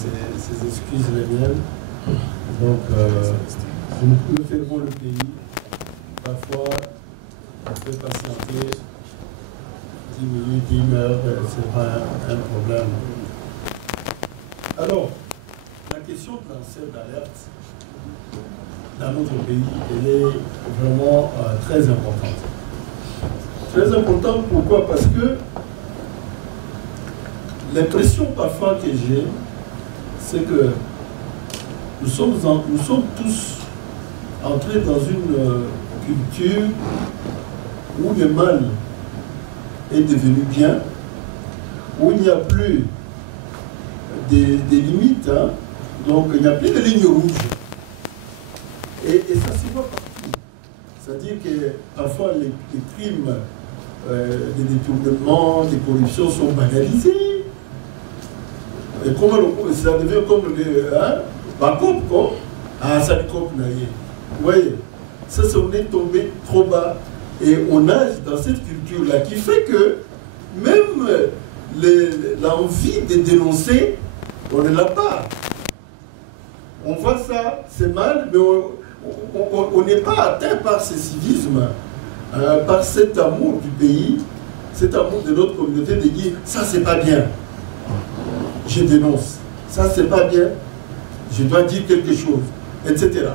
ses excuses les miennes. Donc, nous fermons le pays. Parfois, on peut patienter 10 minutes, 1 heure, c'est pas un problème. Alors, la question de lanceur d'alerte dans notre pays, elle est vraiment très importante. Très importante, pourquoi? Parce que l'impression parfois que j'ai, c'est que nous sommes tous entrés dans une culture où le mal est devenu bien, où il n'y a plus des limites, hein. Donc il n'y a plus de lignes rouges. Et ça se voit partout. C'est-à-dire que parfois les crimes, des détournements, des corruptions sont banalisés. Et comment ça devient comme le Bakop, quoi. Ah, ça ne coupe rien. Vous voyez, ça, on est tombé trop bas. Et on nage dans cette culture-là qui fait que même l'envie de dénoncer, on ne l'a pas. On voit ça, c'est mal, mais on n'est pas atteint par ce civisme, par cet amour du pays, cet amour de notre communauté, de dire ça c'est pas bien, je dénonce, ça c'est pas bien, je dois dire quelque chose, etc.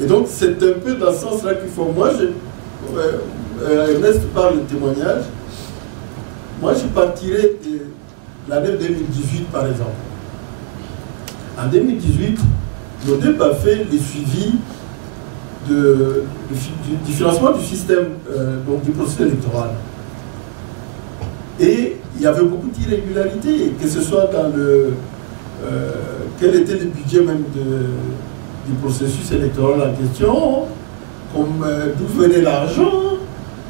Et donc c'est un peu dans ce sens-là qu'il faut. Moi, Ernest parle de témoignage, moi je partirais de l'année 2018 par exemple. En 2018, l'ODEP a fait le suivi du financement du système, donc du processus électoral. Et il y avait beaucoup d'irrégularités, que ce soit dans quel était le budget même du processus électoral en question, comme d'où venait l'argent.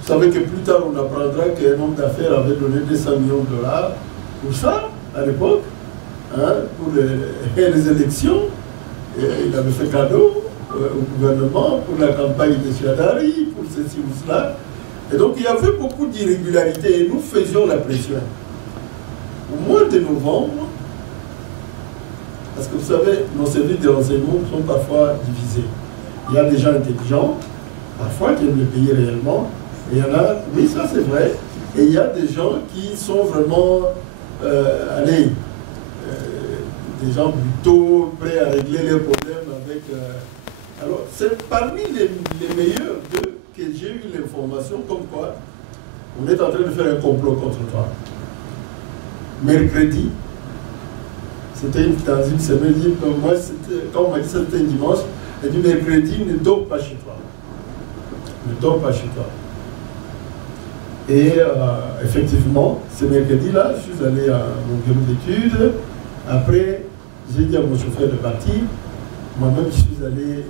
Vous savez que plus tard on apprendra qu'un homme d'affaires avait donné 200 millions de dollars pour ça, à l'époque. Hein, pour les élections, et il avait fait cadeau au gouvernement pour la campagne de Chiadari, pour ceci ou cela. Et donc il y avait beaucoup d'irrégularités et nous faisions la pression. Au mois de novembre, parce que vous savez, nos services de renseignement sont parfois divisés. Il y a des gens intelligents, parfois qui aiment le pays réellement, et il y en a, oui ça c'est vrai, et il y a des gens qui sont vraiment, des gens plutôt prêts à régler leurs problèmes avec... Alors, c'est parmi les meilleurs que j'ai eu l'information comme quoi on est en train de faire un complot contre toi. Mercredi, c'était dans une semaine, moi, quand on m'a dit c'était un dimanche, elle dit mercredi, ne dors pas chez toi. Ne dors pas chez toi. Et effectivement, ce mercredi-là, je suis allé à mon bureau d'études. Après, j'ai dit à mon chauffeur de partir. Moi-même, je suis allé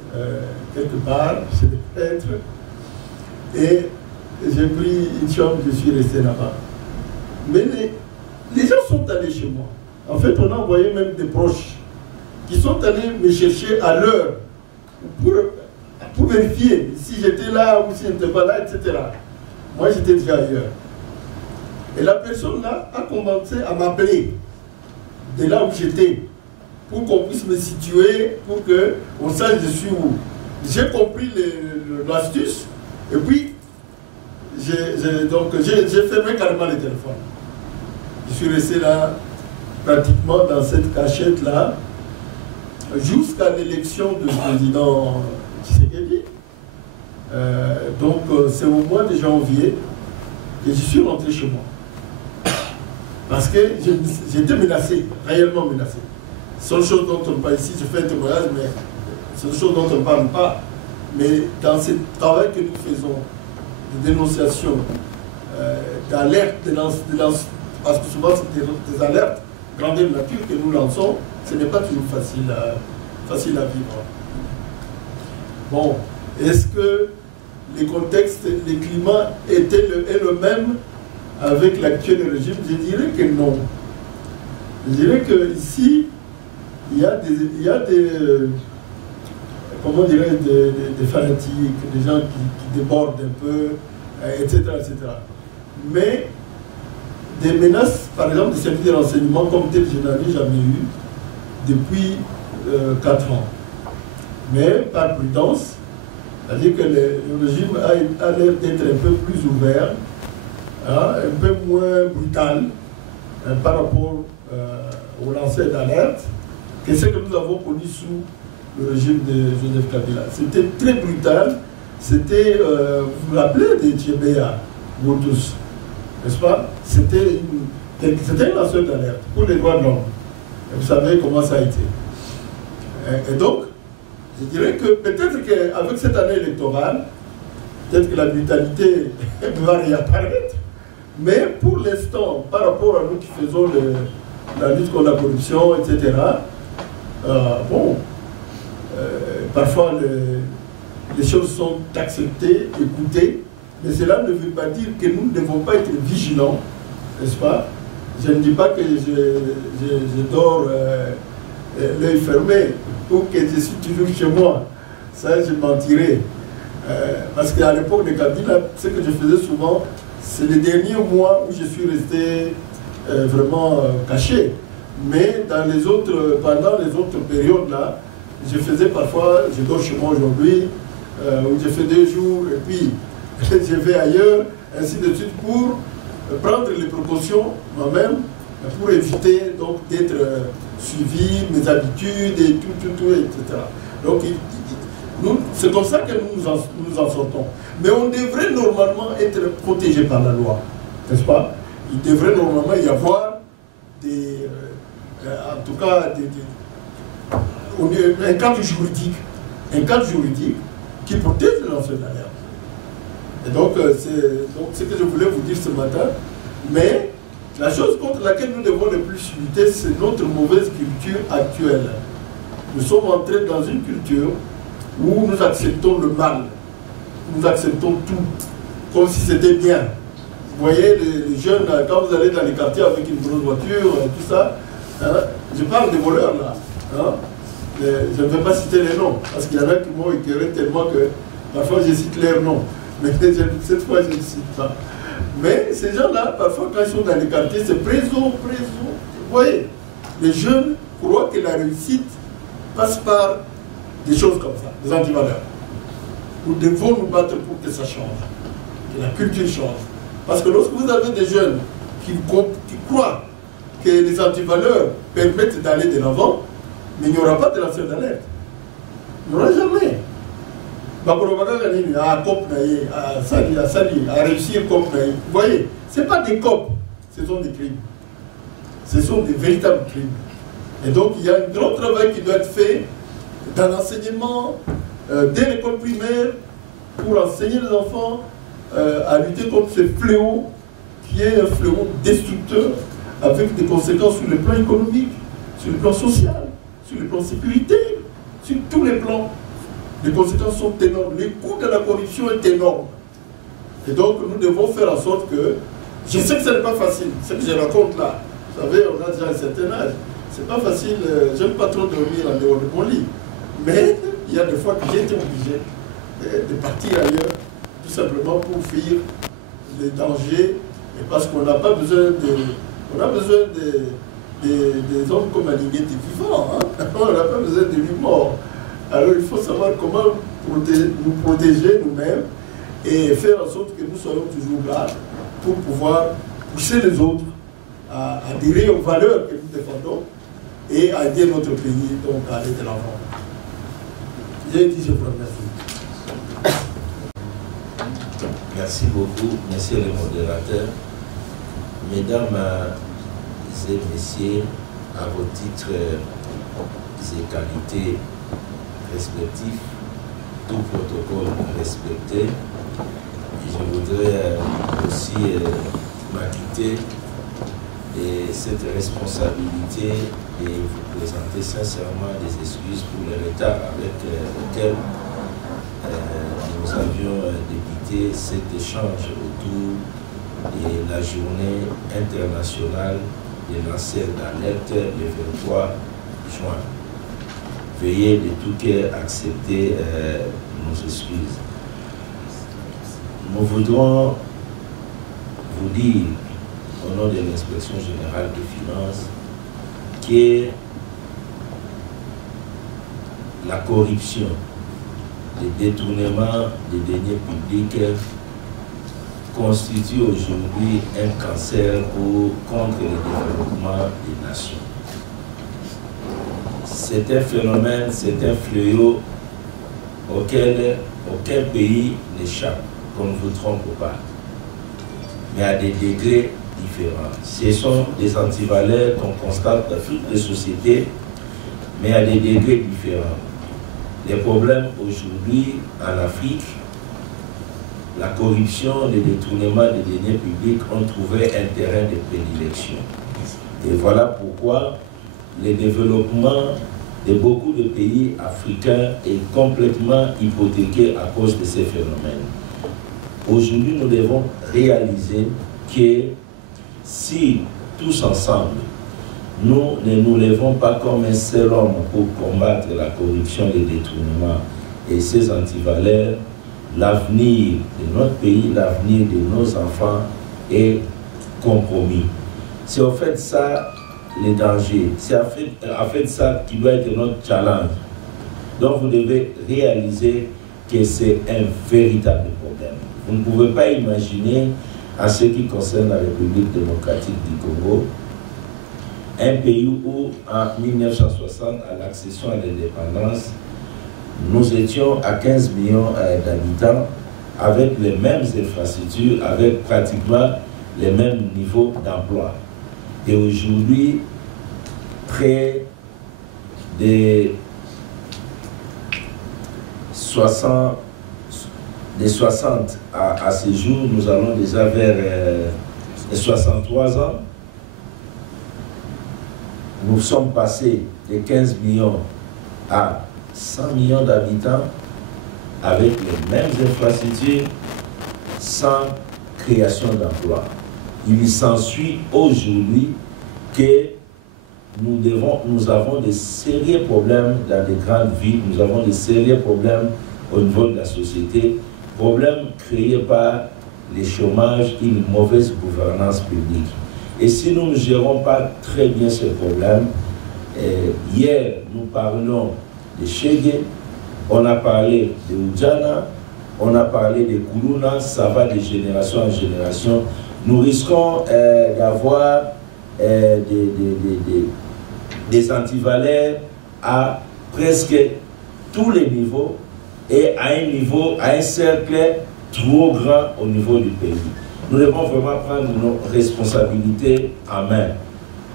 quelque part chez des prêtres. Et j'ai pris une chambre, je suis resté là-bas. Mais les gens sont allés chez moi. En fait, on a envoyé même des proches qui sont allés me chercher à l'heure pour vérifier si j'étais là ou si je n'étais pas là, etc. Moi, j'étais déjà ailleurs. Et la personne là a commencé à m'appeler de là où j'étais, pour qu'on puisse me situer, pour qu'on sache je suis où. J'ai compris l'astuce, et puis j'ai fermé carrément le téléphone. Je suis resté là, pratiquement dans cette cachette-là, jusqu'à l'élection du président Tshisekedi. Donc c'est au mois de janvier que je suis rentré chez moi. Parce que j'étais menacé, réellement menacé. C'est une chose dont on parle ici, je fais un témoignage, mais c'est une chose dont on ne parle pas. Mais dans ce travail que nous faisons, de dénonciation, d'alerte, parce que souvent c'est des alertes grandeur nature que nous lançons, ce n'est pas toujours facile à vivre. Bon, est-ce que les contextes, les climats est le même avec l'actuel régime? Je dirais que non. Je dirais qu'ici, il y a des comment dirais-je, des fanatiques, des gens qui débordent un peu, etc., etc. Mais des menaces, par exemple, des services de renseignement comme tel, je n'en ai jamais eu. depuis 4 ans. Mais par prudence, c'est-à-dire que le régime a l'air d'être un peu plus ouvert, hein, un peu moins brutal par rapport au lanceur d'alerte que ce que nous avons connu sous le régime de Joseph Kabila. C'était très brutal, c'était, vous vous rappelez de Tchébéa, vous tous, n'est-ce pas? C'était un lanceur d'alerte pour les droits de l'homme. Vous savez comment ça a été. Et donc, je dirais que peut-être qu'avec cette année électorale, peut-être que la brutalité va réapparaître, mais pour l'instant, par rapport à nous qui faisons la lutte contre la corruption, etc., parfois les choses sont acceptées, écoutées, mais cela ne veut pas dire que nous ne devons pas être vigilants, n'est-ce pas? Je ne dis pas que je dors l'œil fermé ou que je suis toujours chez moi. Ça, je mentirais. Parce qu'à l'époque de Kabila, ce que je faisais souvent, c'est les derniers mois où je suis resté vraiment caché. Mais pendant les autres périodes-là, je faisais parfois, je dors chez moi aujourd'hui, où je fais 2 jours, et puis je vais ailleurs, ainsi de suite, pour prendre les précautions moi-même, pour éviter donc d'être suivi, mes habitudes, et tout, etc. Donc, c'est comme ça que nous en sortons. Mais on devrait normalement être protégé par la loi, n'est-ce pas? Il devrait normalement y avoir en tout cas, un cadre juridique qui protège les lanceurs d'alerte. Et donc, c'est ce que je voulais vous dire ce matin. Mais la chose contre laquelle nous devons le plus lutter, c'est notre mauvaise culture actuelle. Nous sommes entrés dans une culture où nous acceptons le mal, nous acceptons tout, comme si c'était bien. Vous voyez, les jeunes, quand vous allez dans les quartiers avec une grosse voiture, tout ça, hein, je parle des voleurs là. Hein, je ne vais pas citer les noms, parce qu'il y en a qui m'ont écœuré tellement que parfois je cite leurs noms. Mais cette fois, je ne cite pas. Mais ces gens-là, parfois, quand ils sont dans les quartiers, c'est préso. Vous voyez, les jeunes croient que la réussite passe par des choses comme ça, des antivaleurs. Nous devons nous battre pour que ça change, que la culture change. Parce que lorsque vous avez des jeunes qui croient que les antivaleurs permettent d'aller de l'avant, mais il n'y aura pas de lanceur d'alerte. Il n'y aura jamais. À réussir comme vous voyez, ce n'est pas des copes, ce sont des crimes. Ce sont des véritables crimes. Et donc il y a un grand travail qui doit être fait dans l'enseignement, dès l'école primaire, pour enseigner les enfants à lutter contre ce fléau qui est un fléau destructeur avec des conséquences sur le plan économique, sur le plan social, sur le plan sécurité, sur tous les plans. Les conséquences sont énormes. Le coût de la corruption est énorme. Et donc, nous devons faire en sorte que... Je sais que ce n'est pas facile, ce que je raconte là. Vous savez, on a déjà un certain âge. Ce n'est pas facile, je n'aime pas trop dormir en dehors de mon lit. Mais il y a des fois que j'ai été obligé de partir ailleurs, tout simplement pour fuir les dangers, et parce qu'on n'a pas besoin de... On a besoin des hommes comme Aligné vivants, hein? On n'a pas besoin de lui mort. Alors il faut savoir comment nous protéger nous-mêmes et faire en sorte que nous soyons toujours là pour pouvoir pousser les autres à adhérer aux valeurs que nous défendons et à aider notre pays donc à aller de l'avant. J'ai dit je vous remercie. Merci beaucoup, messieurs les modérateurs. Mesdames et messieurs, à vos titres et qualités respectifs, tout protocole respecté, je voudrais aussi m'acquitter de cette responsabilité et vous présenter sincèrement des excuses pour le retard avec lequel nous avions débuté cet échange autour de la journée internationale des lanceurs d'alerte le 23 juin. Veuillez de tout cœur accepter nos excuses. Nous voudrons vous dire, au nom de l'Inspection générale des finances, que la corruption, le détournement des deniers publics constitue aujourd'hui un cancer contre le développement des nations. C'est un phénomène, c'est un fléau auquel aucun pays n'échappe, qu'on ne vous trompe pas, mais à des degrés différents. Ce sont des antivaleurs qu'on constate dans toutes les sociétés, mais à des degrés différents. Les problèmes aujourd'hui en Afrique, la corruption, le détournement des deniers publics ont trouvé un terrain de prédilection. Et voilà pourquoi le développement de beaucoup de pays africains est complètement hypothéqué à cause de ces phénomènes. Aujourd'hui, nous devons réaliser que si tous ensemble, nous ne nous levons pas comme un seul homme pour combattre la corruption, le détournement et ces antivaleurs, l'avenir de notre pays, l'avenir de nos enfants est compromis. C'est en fait ça le danger, c'est en fait ça qui doit être notre challenge. Donc vous devez réaliser que c'est un véritable problème. Vous ne pouvez pas imaginer, en ce qui concerne la République démocratique du Congo, un pays où en 1960, à l'accession à l'indépendance, nous étions à 15 millions d'habitants avec les mêmes infrastructures, avec pratiquement les mêmes niveaux d'emploi. Et aujourd'hui, près des 60 à ce jour, nous allons déjà vers les 63 ans. Nous sommes passés de 15 millions à 100 millions d'habitants avec les mêmes infrastructures sans création d'emplois. Il s'ensuit aujourd'hui que nous avons de sérieux problèmes dans les grandes villes, nous avons de sérieux problèmes au niveau de la société, problèmes créés par le chômage et une mauvaise gouvernance publique. Et si nous ne gérons pas très bien ce problème, hier nous parlons de Chege, on a parlé de Oudjana, on a parlé de Koulouna, ça va de génération en génération. Nous risquons d'avoir des antivaleurs à presque tous les niveaux et à un cercle trop grand au niveau du pays. Nous devons vraiment prendre nos responsabilités en main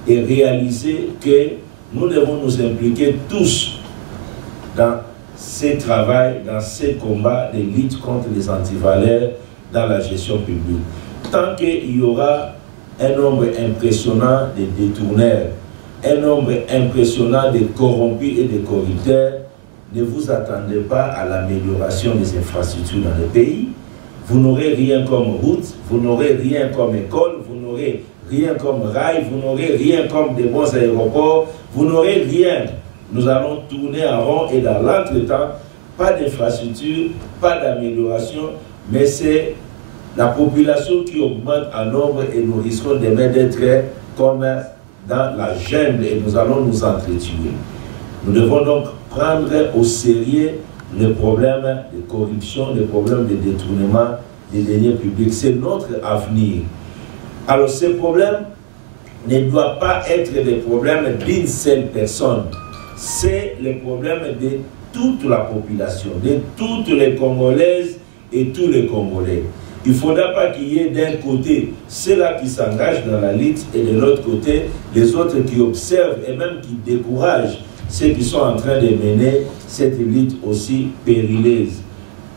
et réaliser que nous devons nous impliquer tous dans ce travail, dans ces combats de lutte contre les antivaleurs dans la gestion publique. Tant qu'il y aura un nombre impressionnant de détourneurs, un nombre impressionnant de corrompus et de corrupteurs, ne vous attendez pas à l'amélioration des infrastructures dans le pays. Vous n'aurez rien comme route, vous n'aurez rien comme école, vous n'aurez rien comme rail, vous n'aurez rien comme des bons aéroports, vous n'aurez rien. Nous allons tourner en rond et dans l'entretemps, pas d'infrastructure, pas d'amélioration, mais c'est la population qui augmente en nombre et nous risquons demain d'être comme dans la jungle et nous allons nous entretuer. Nous devons donc prendre au sérieux les problèmes de corruption, les problèmes de détournement des deniers publics. C'est notre avenir. Alors ces problèmes ne doivent pas être des problèmes d'une seule personne. C'est le problème de toute la population, de toutes les Congolaises et tous les Congolais. Il ne faudra pas qu'il y ait d'un côté ceux-là qui s'engagent dans la lutte et de l'autre côté les autres qui observent et même qui découragent ceux qui sont en train de mener cette lutte aussi périleuse,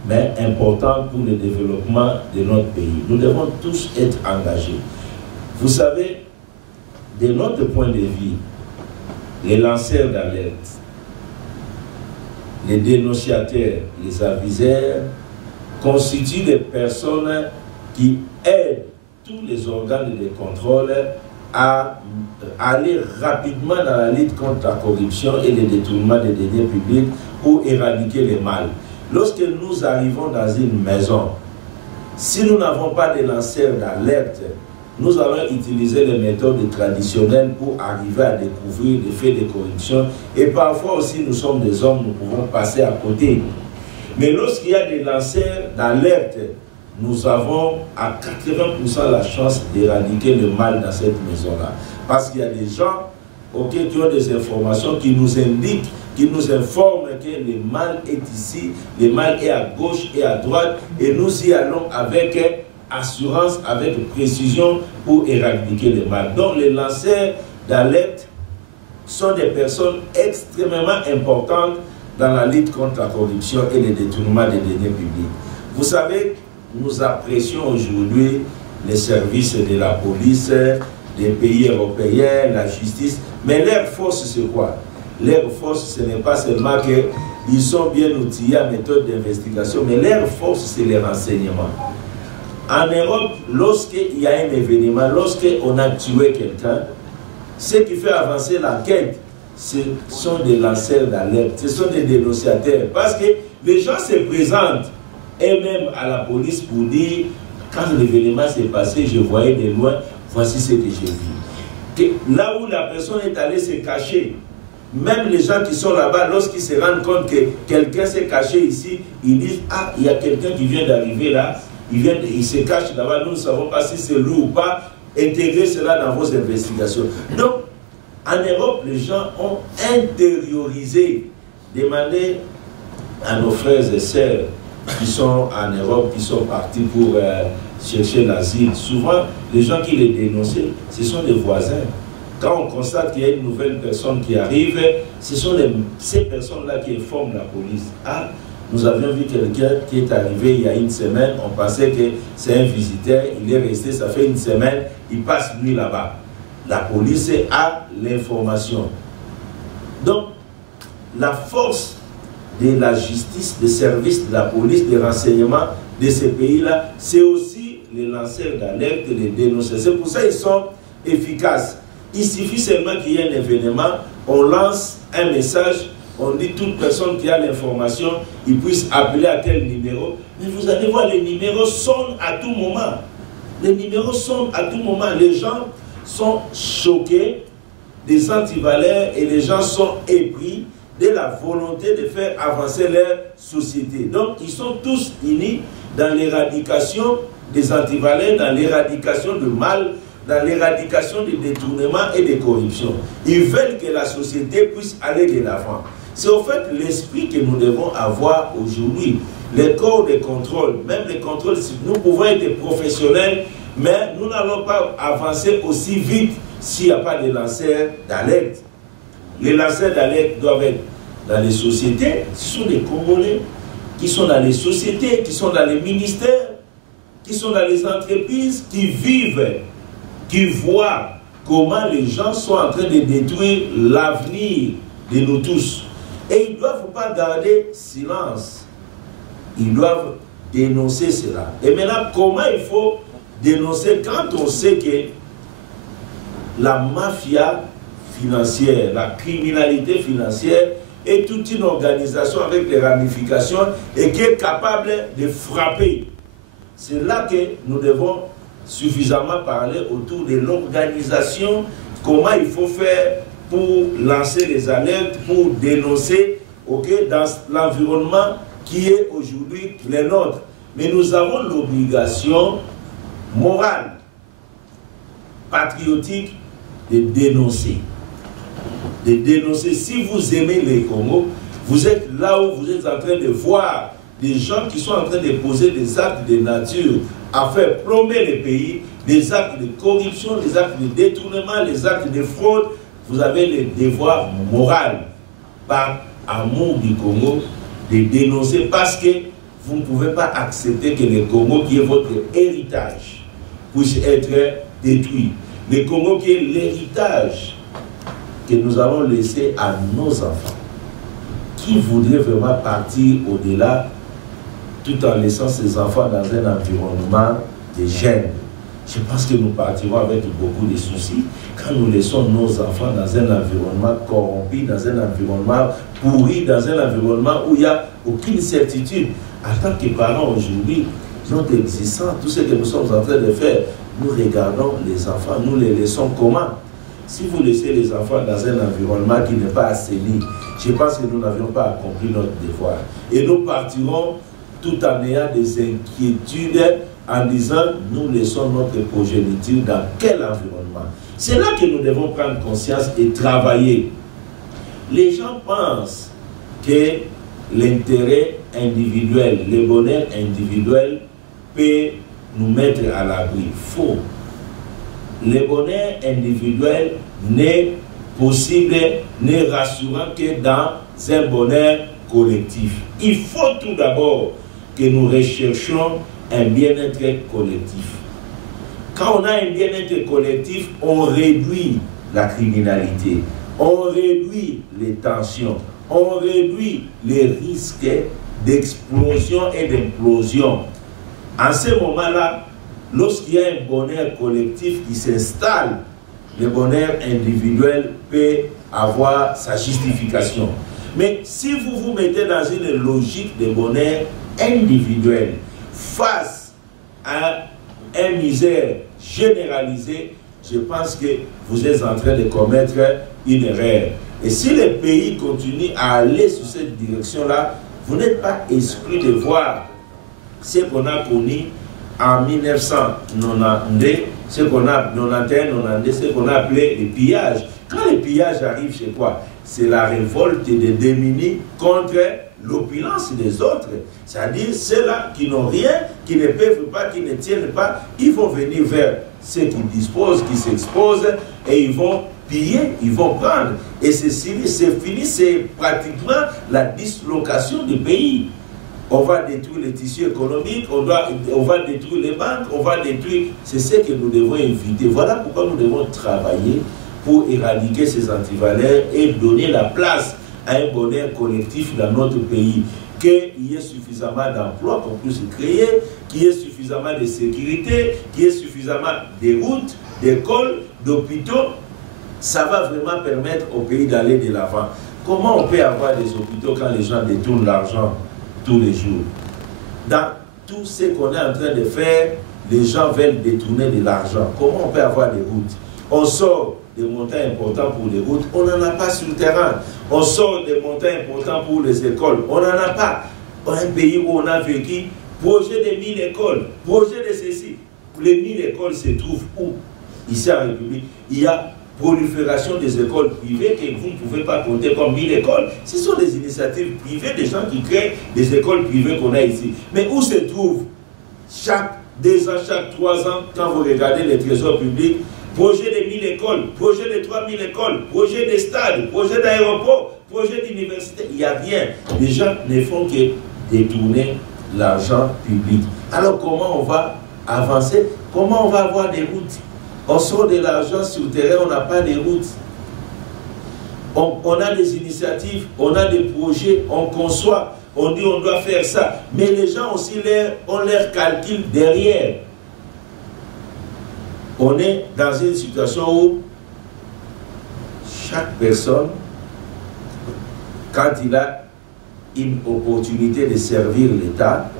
mais importante pour le développement de notre pays. Nous devons tous être engagés. Vous savez, de notre point de vue, les lanceurs d'alerte, les dénonciateurs, les aviseurs, constituent des personnes qui aident tous les organes de contrôle à aller rapidement dans la lutte contre la corruption et le détournement des deniers publics pour éradiquer le mal. Lorsque nous arrivons dans une maison, si nous n'avons pas de lanceurs d'alerte nous allons utiliser les méthodes traditionnelles pour arriver à découvrir les faits de corruption. Et parfois aussi, nous sommes des hommes, nous pouvons passer à côté. Mais lorsqu'il y a des lanceurs d'alerte, nous avons à 80% la chance d'éradiquer le mal dans cette maison-là. Parce qu'il y a des gens qui ont des informations qui nous indiquent, qui nous informent que le mal est ici, le mal est à gauche et à droite, et nous y allons avec assurance, avec précision pour éradiquer le mal. Donc les lanceurs d'alerte sont des personnes extrêmement importantes dans la lutte contre la corruption et le détournement des deniers publics. Vous savez, nous apprécions aujourd'hui les services de la police, des pays européens, la justice, mais leur force c'est quoi? Leur force ce n'est pas seulement qu'ils sont bien outillés en méthode d'investigation, mais leur force c'est les renseignements. En Europe, lorsqu'il y a un événement, lorsqu'on a tué quelqu'un, ce qui fait avancer l'enquête, ce sont des lanceurs d'alerte, ce sont des dénonciateurs. Parce que les gens se présentent eux-mêmes à la police pour dire, quand l'événement s'est passé, je voyais de loin, voici ce que j'ai vu. Là où la personne est allée se cacher, même les gens qui sont là-bas, lorsqu'ils se rendent compte que quelqu'un s'est caché ici, ils disent, ah, il y a quelqu'un qui vient d'arriver là, il se cache là-bas, nous ne savons pas si c'est lui ou pas, intégrez cela dans vos investigations. Donc, en Europe, les gens ont intériorisé, demandé à nos frères et sœurs qui sont en Europe, qui sont partis pour chercher l'asile. Souvent, les gens qui les dénonçaient, ce sont les voisins. Quand on constate qu'il y a une nouvelle personne qui arrive, ce sont ces personnes-là qui informent la police. Ah, nous avions vu quelqu'un qui est arrivé il y a une semaine, on pensait que c'est un visiteur, il est resté, ça fait une semaine, il passe nuit là-bas. La police a l'information. Donc, la force de la justice, des services de la police, des renseignements de ces pays-là, c'est aussi les lanceurs d'alerte, les dénonceurs. C'est pour ça qu'ils sont efficaces. Il suffit seulement qu'il y ait un événement, on lance un message, on dit toute personne qui a l'information, il puisse appeler à tel numéro. Mais vous allez voir, les numéros sonnent à tout moment. Les numéros sonnent à tout moment. Les gens sont choqués des antivaleurs et les gens sont épris de la volonté de faire avancer leur société. Donc, ils sont tous unis dans l'éradication des antivaleurs, dans l'éradication du mal, dans l'éradication des détournements et des corruptions. Ils veulent que la société puisse aller de l'avant. C'est au fait l'esprit que nous devons avoir aujourd'hui. Les corps de contrôle, même les contrôles, nous pouvons être professionnels, mais nous n'allons pas avancer aussi vite s'il n'y a pas de lanceurs d'alerte. Les lanceurs d'alerte doivent être dans les sociétés. Ce sont des Congolais qui sont dans les sociétés, qui sont dans les ministères, qui sont dans les entreprises, qui vivent, qui voient comment les gens sont en train de détruire l'avenir de nous tous. Et ils ne doivent pas garder silence. Ils doivent dénoncer cela. Et maintenant, comment il faut dénoncer quand on sait que la mafia financière, la criminalité financière est toute une organisation avec des ramifications et qui est capable de frapper. C'est là que nous devons suffisamment parler autour de l'organisation, comment il faut faire pour lancer les alertes, pour dénoncer dans l'environnement qui est aujourd'hui le nôtre. Mais nous avons l'obligation morale, patriotique, de dénoncer. De dénoncer. Si vous aimez les Congo, vous êtes là où vous êtes en train de voir des gens qui sont en train de poser des actes de nature à faire plomber le pays, des actes de corruption, des actes de détournement, des actes de fraude. Vous avez le devoir moral, par amour du Congo, de dénoncer parce que vous ne pouvez pas accepter que le Congo, qui est votre héritage, puisse être détruit. Le Congo qui est l'héritage que nous allons laisser à nos enfants, qui voudraient vraiment partir au-delà tout en laissant ses enfants dans un environnement de gêne. Je pense que nous partirons avec beaucoup de soucis quand nous laissons nos enfants dans un environnement corrompu, dans un environnement pourri, dans un environnement où il n'y a aucune certitude. En tant que parents aujourd'hui, notre existence, tout ce que nous sommes en train de faire, nous regardons les enfants, nous les laissons comment? Si vous laissez les enfants dans un environnement qui n'est pas assaini, je pense que nous n'avions pas accompli notre devoir. Et nous partirons tout en ayant des inquiétudes en disant, nous laissons notre progéniture dans quel environnement? C'est là que nous devons prendre conscience et travailler. Les gens pensent que l'intérêt individuel, le bonheur individuel peut nous mettre à l'abri. Faux. Le bonheur individuel n'est possible, n'est rassurant que dans un bonheur collectif. Il faut tout d'abord que nous recherchions un bien-être collectif. Quand on a un bien-être collectif, on réduit la criminalité, on réduit les tensions, on réduit les risques d'explosion et d'implosion. En ce moment-là, lorsqu'il y a un bonheur collectif qui s'installe, le bonheur individuel peut avoir sa justification. Mais si vous vous mettez dans une logique de bonheur individuel face à une misère généralisée, je pense que vous êtes en train de commettre une erreur. Et si le pays continue à aller sur cette direction-là, vous n'êtes pas exclu de voir ce qu'on a connu en 1992, ce qu'on a 91, ce qu'on a appelé les pillages. Quand les pillages arrivent chez quoi? C'est la révolte des démunis contre l'opulence des autres. C'est-à-dire ceux-là qui n'ont rien, qui ne peuvent pas, qui ne tiennent pas, ils vont venir vers ceux qui disposent, qui s'exposent, et ils vont piller, ils vont prendre. Et c'est fini, c'est pratiquement la dislocation du pays. On va détruire les tissus économiques, on va détruire les banques, on va détruire... C'est ce que nous devons éviter. Voilà pourquoi nous devons travailler pour éradiquer ces antivaleurs et donner la place à un bonheur collectif dans notre pays. Qu'il y ait suffisamment d'emplois qu'on puisse créer, qu'il y ait suffisamment de sécurité, qu'il y ait suffisamment de routes, d'écoles, d'hôpitaux. Ça va vraiment permettre au pays d'aller de l'avant. Comment on peut avoir des hôpitaux quand les gens détournent l'argent tous les jours? Dans tout ce qu'on est en train de faire, les gens veulent détourner de l'argent. Comment on peut avoir des routes? On sort des montants importants pour les routes, on n'en a pas sur le terrain. On sort des montants importants pour les écoles, on n'en a pas. Un pays où on a vécu, projet de 1000 écoles, projet de ceci. Les 1000 écoles se trouvent où? Ici en République, il y a prolifération des écoles privées que vous ne pouvez pas compter comme 1000 écoles. Ce sont des initiatives privées, des gens qui créent des écoles privées qu'on a ici. Mais où se trouvent chaque 2 ans, chaque 3 ans, quand vous regardez les trésors publics, projet de 1000 écoles, projet de 3000 écoles, projet de stades, projet d'aéroports, projet d'université, il n'y a rien. Les gens ne font que détourner l'argent public. Alors comment on va avancer? Comment on va avoir des routes? On sort de l'argent sur le terrain, on n'a pas de routes. On a des initiatives, on a des projets, on conçoit, on dit on doit faire ça. Mais les gens aussi ont leur calcul derrière. On est dans une situation où chaque personne, quand il a une opportunité de servir l'État,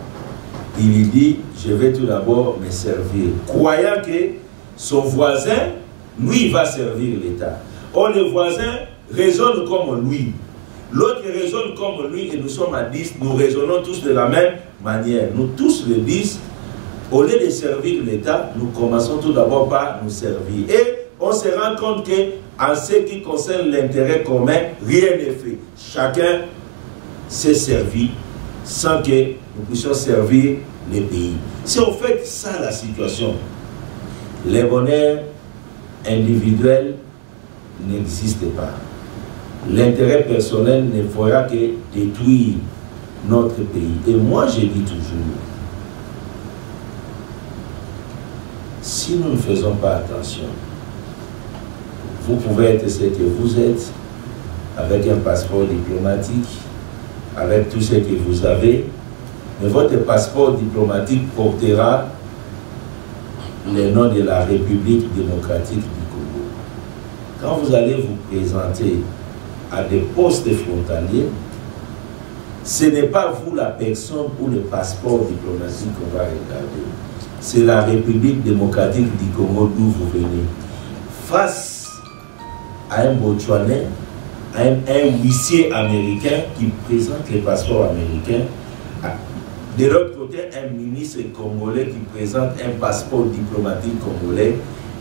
il lui dit, je vais tout d'abord me servir. Croyant que son voisin, lui, va servir l'État. Or, le voisin raisonne comme lui. L'autre raisonne comme lui et nous sommes à 10, nous raisonnons tous de la même manière. Nous tous les 10, au lieu de servir l'État, nous commençons tout d'abord par nous servir. Et on se rend compte qu'en ce qui concerne l'intérêt commun, rien n'est fait. Chacun s'est servi sans que nous puissions servir les pays. C'est en fait ça la situation. Le bonheur individuel n'existe pas. L'intérêt personnel ne fera que détruire notre pays. Et moi, je dis toujours, si nous ne faisons pas attention, vous pouvez être ce que vous êtes, avec un passeport diplomatique, avec tout ce que vous avez, mais votre passeport diplomatique portera le nom de la République démocratique du Congo. Quand vous allez vous présenter à des postes frontaliers, ce n'est pas vous la personne ou le passeport diplomatique qu'on va regarder. C'est la République démocratique du Congo d'où vous venez. Face à un Botswanais, un huissier américain qui présente les passeports américains, de l'autre côté, un ministre congolais qui présente un passeport diplomatique congolais,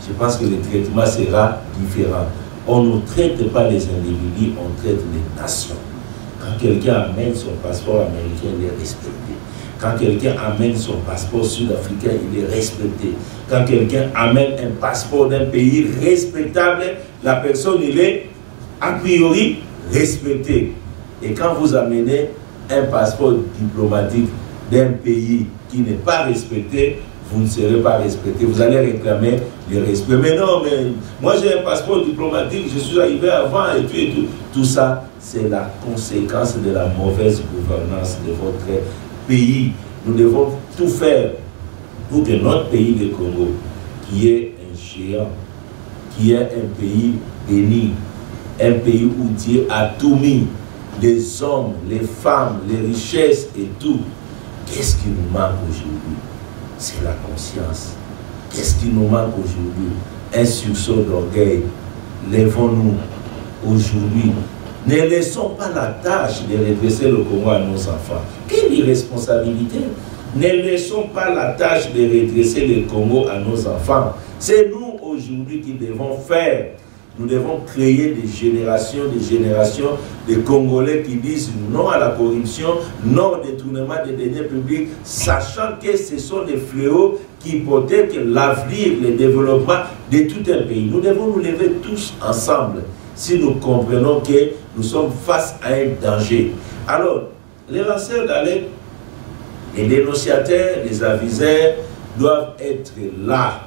je pense que le traitement sera différent. On ne traite pas les individus, on traite les nations. Quand quelqu'un amène son passeport américain, il est respecté. Quand quelqu'un amène son passeport sud-africain, il est respecté. Quand quelqu'un amène un passeport d'un pays respectable, la personne, il est a priori respectée. Et quand vous amenez un passeport diplomatique d'un pays qui n'est pas respecté, vous ne serez pas respecté. Vous allez réclamer le respect. Mais non, mais moi j'ai un passeport diplomatique, je suis arrivé avant et tout et tout. Tout ça, c'est la conséquence de la mauvaise gouvernance de votre pays. Nous devons tout faire pour que notre pays, le Congo, qui est un géant, qui est un pays béni, un pays où Dieu a tout mis, les hommes, les femmes, les richesses et tout. Qu'est-ce qui nous manque aujourd'hui? C'est la conscience. Qu'est-ce qui nous manque aujourd'hui? Un sursaut d'orgueil. Lèvons-nous aujourd'hui. Ne laissons pas la tâche de redresser le Congo à nos enfants. Quelle irresponsabilité! Ne laissons pas la tâche de redresser le Congo à nos enfants. C'est nous aujourd'hui qui devons faire. Nous devons créer des générations de Congolais qui disent non à la corruption, non au détournement des deniers publics, sachant que ce sont des fléaux qui hypothèquent l'avenir, le développement de tout un pays. Nous devons nous lever tous ensemble si nous comprenons que nous sommes face à un danger. Alors, les lanceurs d'alerte, les dénonciateurs, les aviseurs doivent être là.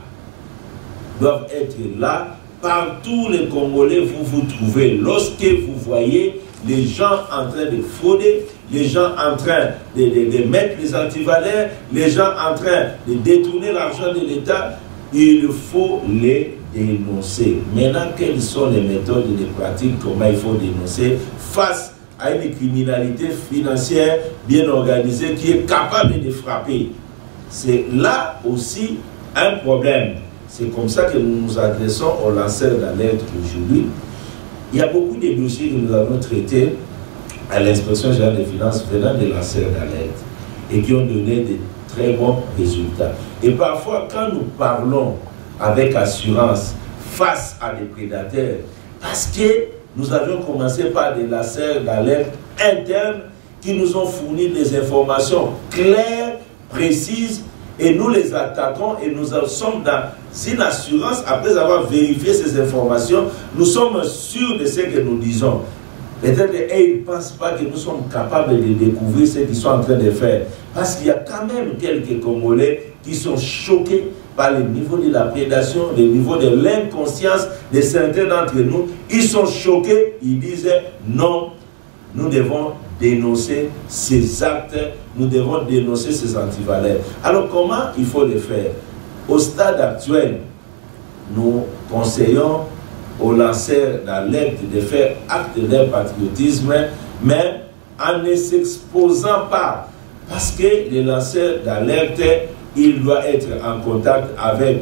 Doivent être là. Partout les Congolais, vous vous trouvez. Lorsque vous voyez les gens en train de frauder, les gens en train de mettre les antivaleurs, les gens en train de détourner l'argent de l'État, il faut les dénoncer. Maintenant, quelles sont les méthodes et les pratiques, comment il faut dénoncer face à une criminalité financière bien organisée qui est capable de frapper? C'est là aussi un problème. C'est comme ça que nous nous adressons aux lanceurs d'alerte aujourd'hui. Il y a beaucoup de dossiers que nous avons traités à l'inspection générale des finances venant des lanceurs d'alerte et qui ont donné de très bons résultats. Et parfois, quand nous parlons avec assurance face à des prédateurs, parce que nous avions commencé par des lanceurs d'alerte internes qui nous ont fourni des informations claires, précises, et nous les attaquons et nous sommes dans une assurance, après avoir vérifié ces informations, nous sommes sûrs de ce que nous disons. Peut-être qu'ils ne pensent pas que nous sommes capables de découvrir ce qu'ils sont en train de faire. Parce qu'il y a quand même quelques Congolais qui sont choqués par le niveau de la prédation, le niveau de l'inconscience de certains d'entre nous. Ils sont choqués, ils disent non, nous devons dénoncer ces actes, nous devons dénoncer ces antivaleurs. Alors comment il faut le faire? Au stade actuel, nous conseillons aux lanceurs d'alerte de faire acte de leur patriotisme, mais en ne s'exposant pas. Parce que les lanceurs d'alerte, il doit être en contact avec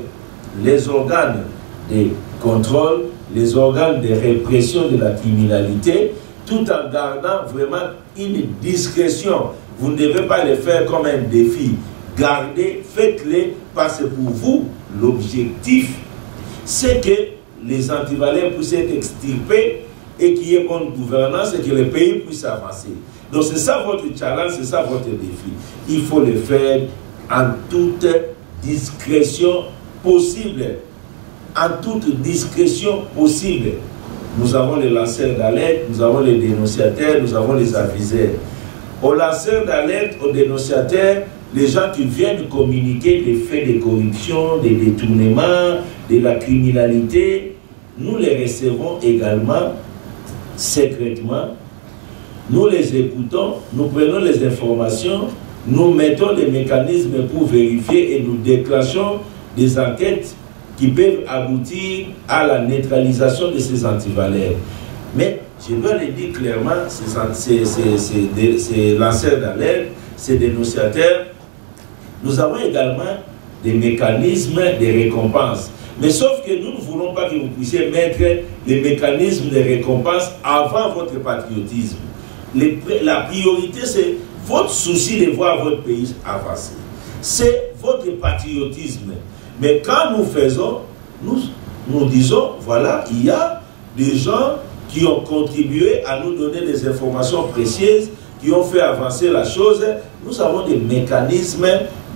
les organes de contrôle, les organes de répression de la criminalité, tout en gardant vraiment une discrétion. Vous ne devez pas le faire comme un défi. Gardez, faites-le, parce que pour vous, l'objectif, c'est que les antivaleurs puissent être extirpés et qu'il y ait bonne gouvernance et que le pays puisse avancer. Donc c'est ça votre challenge, c'est ça votre défi. Il faut le faire en toute discrétion possible. En toute discrétion possible. Nous avons les lanceurs d'alerte, nous avons les dénonciateurs, nous avons les aviseurs. Aux lanceurs d'alerte, aux dénonciateurs, les gens qui viennent communiquer des faits de corruption, des détournements, de la criminalité, nous les recevons également secrètement. Nous les écoutons, nous prenons les informations, nous mettons des mécanismes pour vérifier et nous déclenchons des enquêtes qui peuvent aboutir à la neutralisation de ces antivaleurs. Mais je dois le dire clairement, ces lanceurs d'alerte, ces dénonciateurs. Nous avons également des mécanismes de récompense. Mais sauf que nous ne voulons pas que vous puissiez mettre les mécanismes de récompense avant votre patriotisme. La priorité, c'est votre souci de voir votre pays avancer. C'est votre patriotisme. Mais quand nous faisons, nous disons, voilà, il y a des gens qui ont contribué à nous donner des informations précieuses, qui ont fait avancer la chose. Nous avons des mécanismes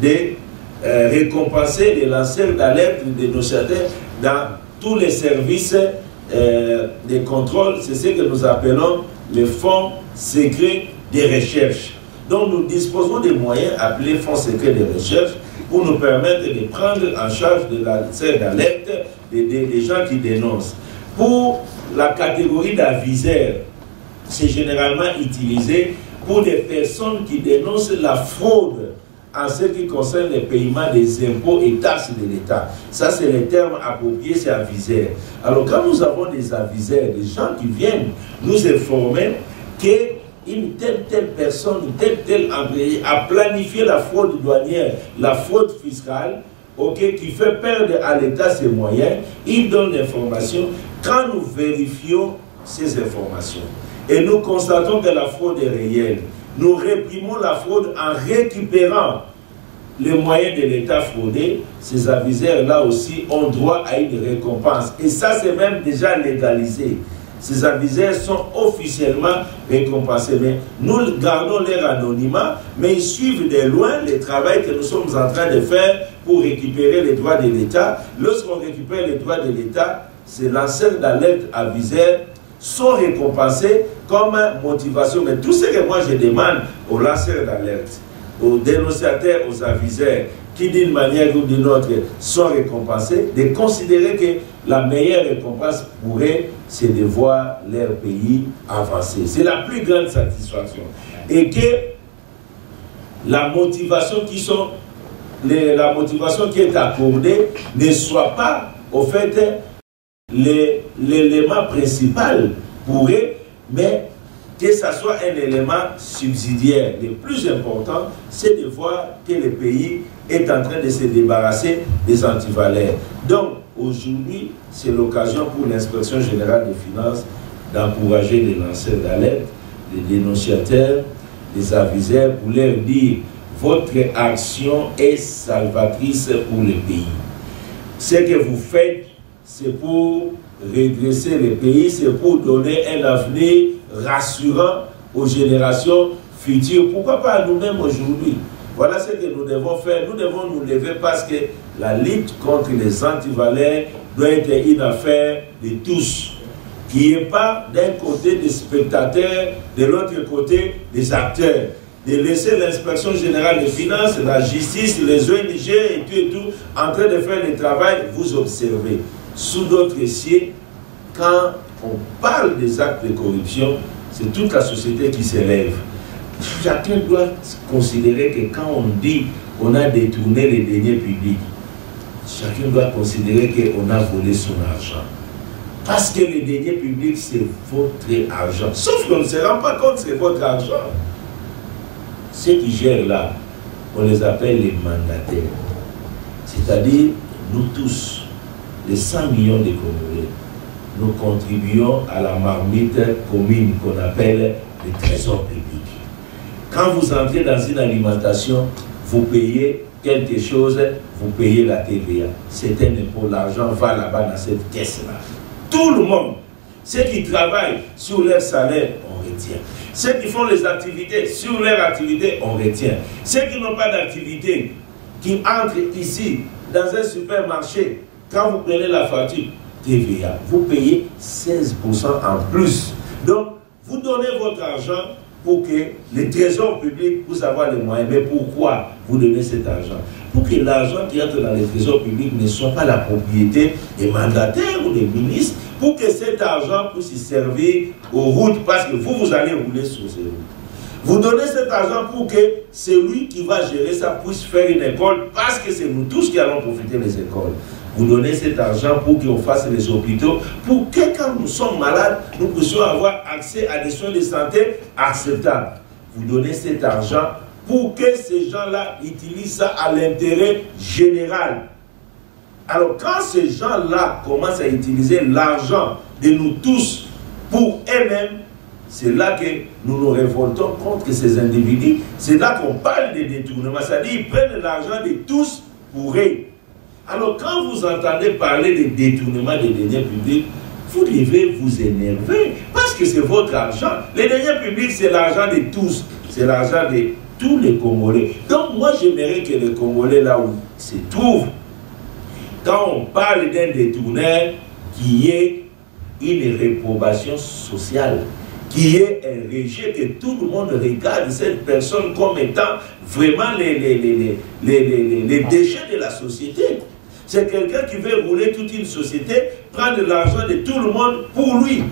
de récompenser les lanceurs d'alerte, les dénonciateurs dans tous les services de contrôle. C'est ce que nous appelons le fonds secret de recherche. Donc nous disposons des moyens appelés fonds secrets de recherche pour nous permettre de prendre en charge de lanceurs d'alerte des gens qui dénoncent. Pour la catégorie d'aviseurs, c'est généralement utilisé pour des personnes qui dénoncent la fraude en ce qui concerne le paiement des impôts et taxes de l'État. Ça, c'est le terme approprié, c'est aviseur. Alors, quand nous avons des aviseurs, des gens qui viennent nous informer qu'une telle personne, tel employé a planifié la fraude douanière, la fraude fiscale, qui fait perdre à l'État ses moyens, il donne l'information. Quand nous vérifions ces informations et nous constatons que la fraude est réelle, nous réprimons la fraude en récupérant les moyens de l'État fraudé. Ces aviseurs-là aussi ont droit à une récompense. Et ça, c'est même déjà légalisé. Ces aviseurs sont officiellement récompensés. Mais nous gardons leur anonymat, mais ils suivent de loin le travail que nous sommes en train de faire pour récupérer les droits de l'État. Lorsqu'on récupère les droits de l'État, ces lanceurs d'alerte aviseurs sont récompensés comme motivation. Mais tout ce que moi je demande aux lanceurs d'alerte, aux dénonciateurs, aux aviseurs, qui d'une manière ou d'une autre sont récompensés, de considérer que la meilleure récompense pour eux, c'est de voir leur pays avancer. C'est la plus grande satisfaction. Et que la motivation la motivation qui est accordée ne soit pas, au fait, l'élément principal pour eux, mais que ça soit un élément subsidiaire. Le plus important, c'est de voir que le pays est en train de se débarrasser des antivaleurs. Donc, aujourd'hui, c'est l'occasion pour l'Inspection générale des finances d'encourager les lanceurs d'alerte, les dénonciateurs, les aviseurs, pour leur dire votre action est salvatrice pour le pays. Ce que vous faites, c'est pour redresser le pays, c'est pour donner un avenir rassurant aux générations futures. Pourquoi pas à nous-mêmes aujourd'hui? Voilà ce que nous devons faire. Nous devons nous lever parce que la lutte contre les antivaleurs doit être une affaire de tous. Qu'il n'y ait pas d'un côté des spectateurs, de l'autre côté des acteurs. De laisser l'inspection générale des finances, la justice, les ONG et tout, en train de faire le travail, vous observez. Sous d'autres cieux, quand on parle des actes de corruption, c'est toute la société qui s'élève. Chacun doit considérer que quand on dit qu'on a détourné les deniers publics, chacun doit considérer qu'on a volé son argent. Parce que les deniers publics, c'est votre argent. Sauf qu'on ne se rend pas compte que c'est votre argent. Ceux qui gèrent là, on les appelle les mandataires. C'est-à-dire, nous tous, les 100 millions de Congolais, nous contribuons à la marmite commune qu'on appelle le trésor public. Quand vous entrez dans une alimentation, vous payez quelque chose, vous payez la TVA. C'est un impôt, l'argent va là-bas dans cette caisse-là. Tout le monde, ceux qui travaillent sur leur salaire, on retient. Ceux qui font les activités, sur leur activité, on retient. Ceux qui n'ont pas d'activité, qui entrent ici, dans un supermarché, quand vous prenez la facture TVA, vous payez 16% en plus. Donc, vous donnez votre argent pour que le trésor public puisse avoir les moyens. Mais pourquoi vous donnez cet argent? Pour que l'argent qui entre dans le trésor public ne soit pas la propriété des mandataires ou des ministres, pour que cet argent puisse servir aux routes, parce que vous allez rouler sur ces routes. Vous donnez cet argent pour que celui qui va gérer ça puisse faire une école, parce que c'est nous tous qui allons profiter des écoles. Vous donnez cet argent pour qu'on fasse les hôpitaux, pour que quand nous sommes malades, nous puissions avoir accès à des soins de santé acceptables. Vous donnez cet argent pour que ces gens-là utilisent ça à l'intérêt général. Alors quand ces gens-là commencent à utiliser l'argent de nous tous pour eux-mêmes, c'est là que nous nous révoltons contre ces individus. C'est là qu'on parle de détournement. C'est-à-dire qu'ils prennent l'argent de tous pour eux. Alors quand vous entendez parler de détournement des deniers publics, vous devez vous énerver parce que c'est votre argent. Les deniers publics, c'est l'argent de tous. C'est l'argent de tous les Congolais. Donc moi, j'aimerais que les Congolais, là où ils se trouvent, quand on parle d'un détourneur, qu'il y ait une réprobation sociale, qu'il y ait un rejet, que tout le monde regarde cette personne comme étant vraiment les déchets de la société. C'est quelqu'un qui veut rouler toute une société, prendre l'argent de tout le monde pour lui.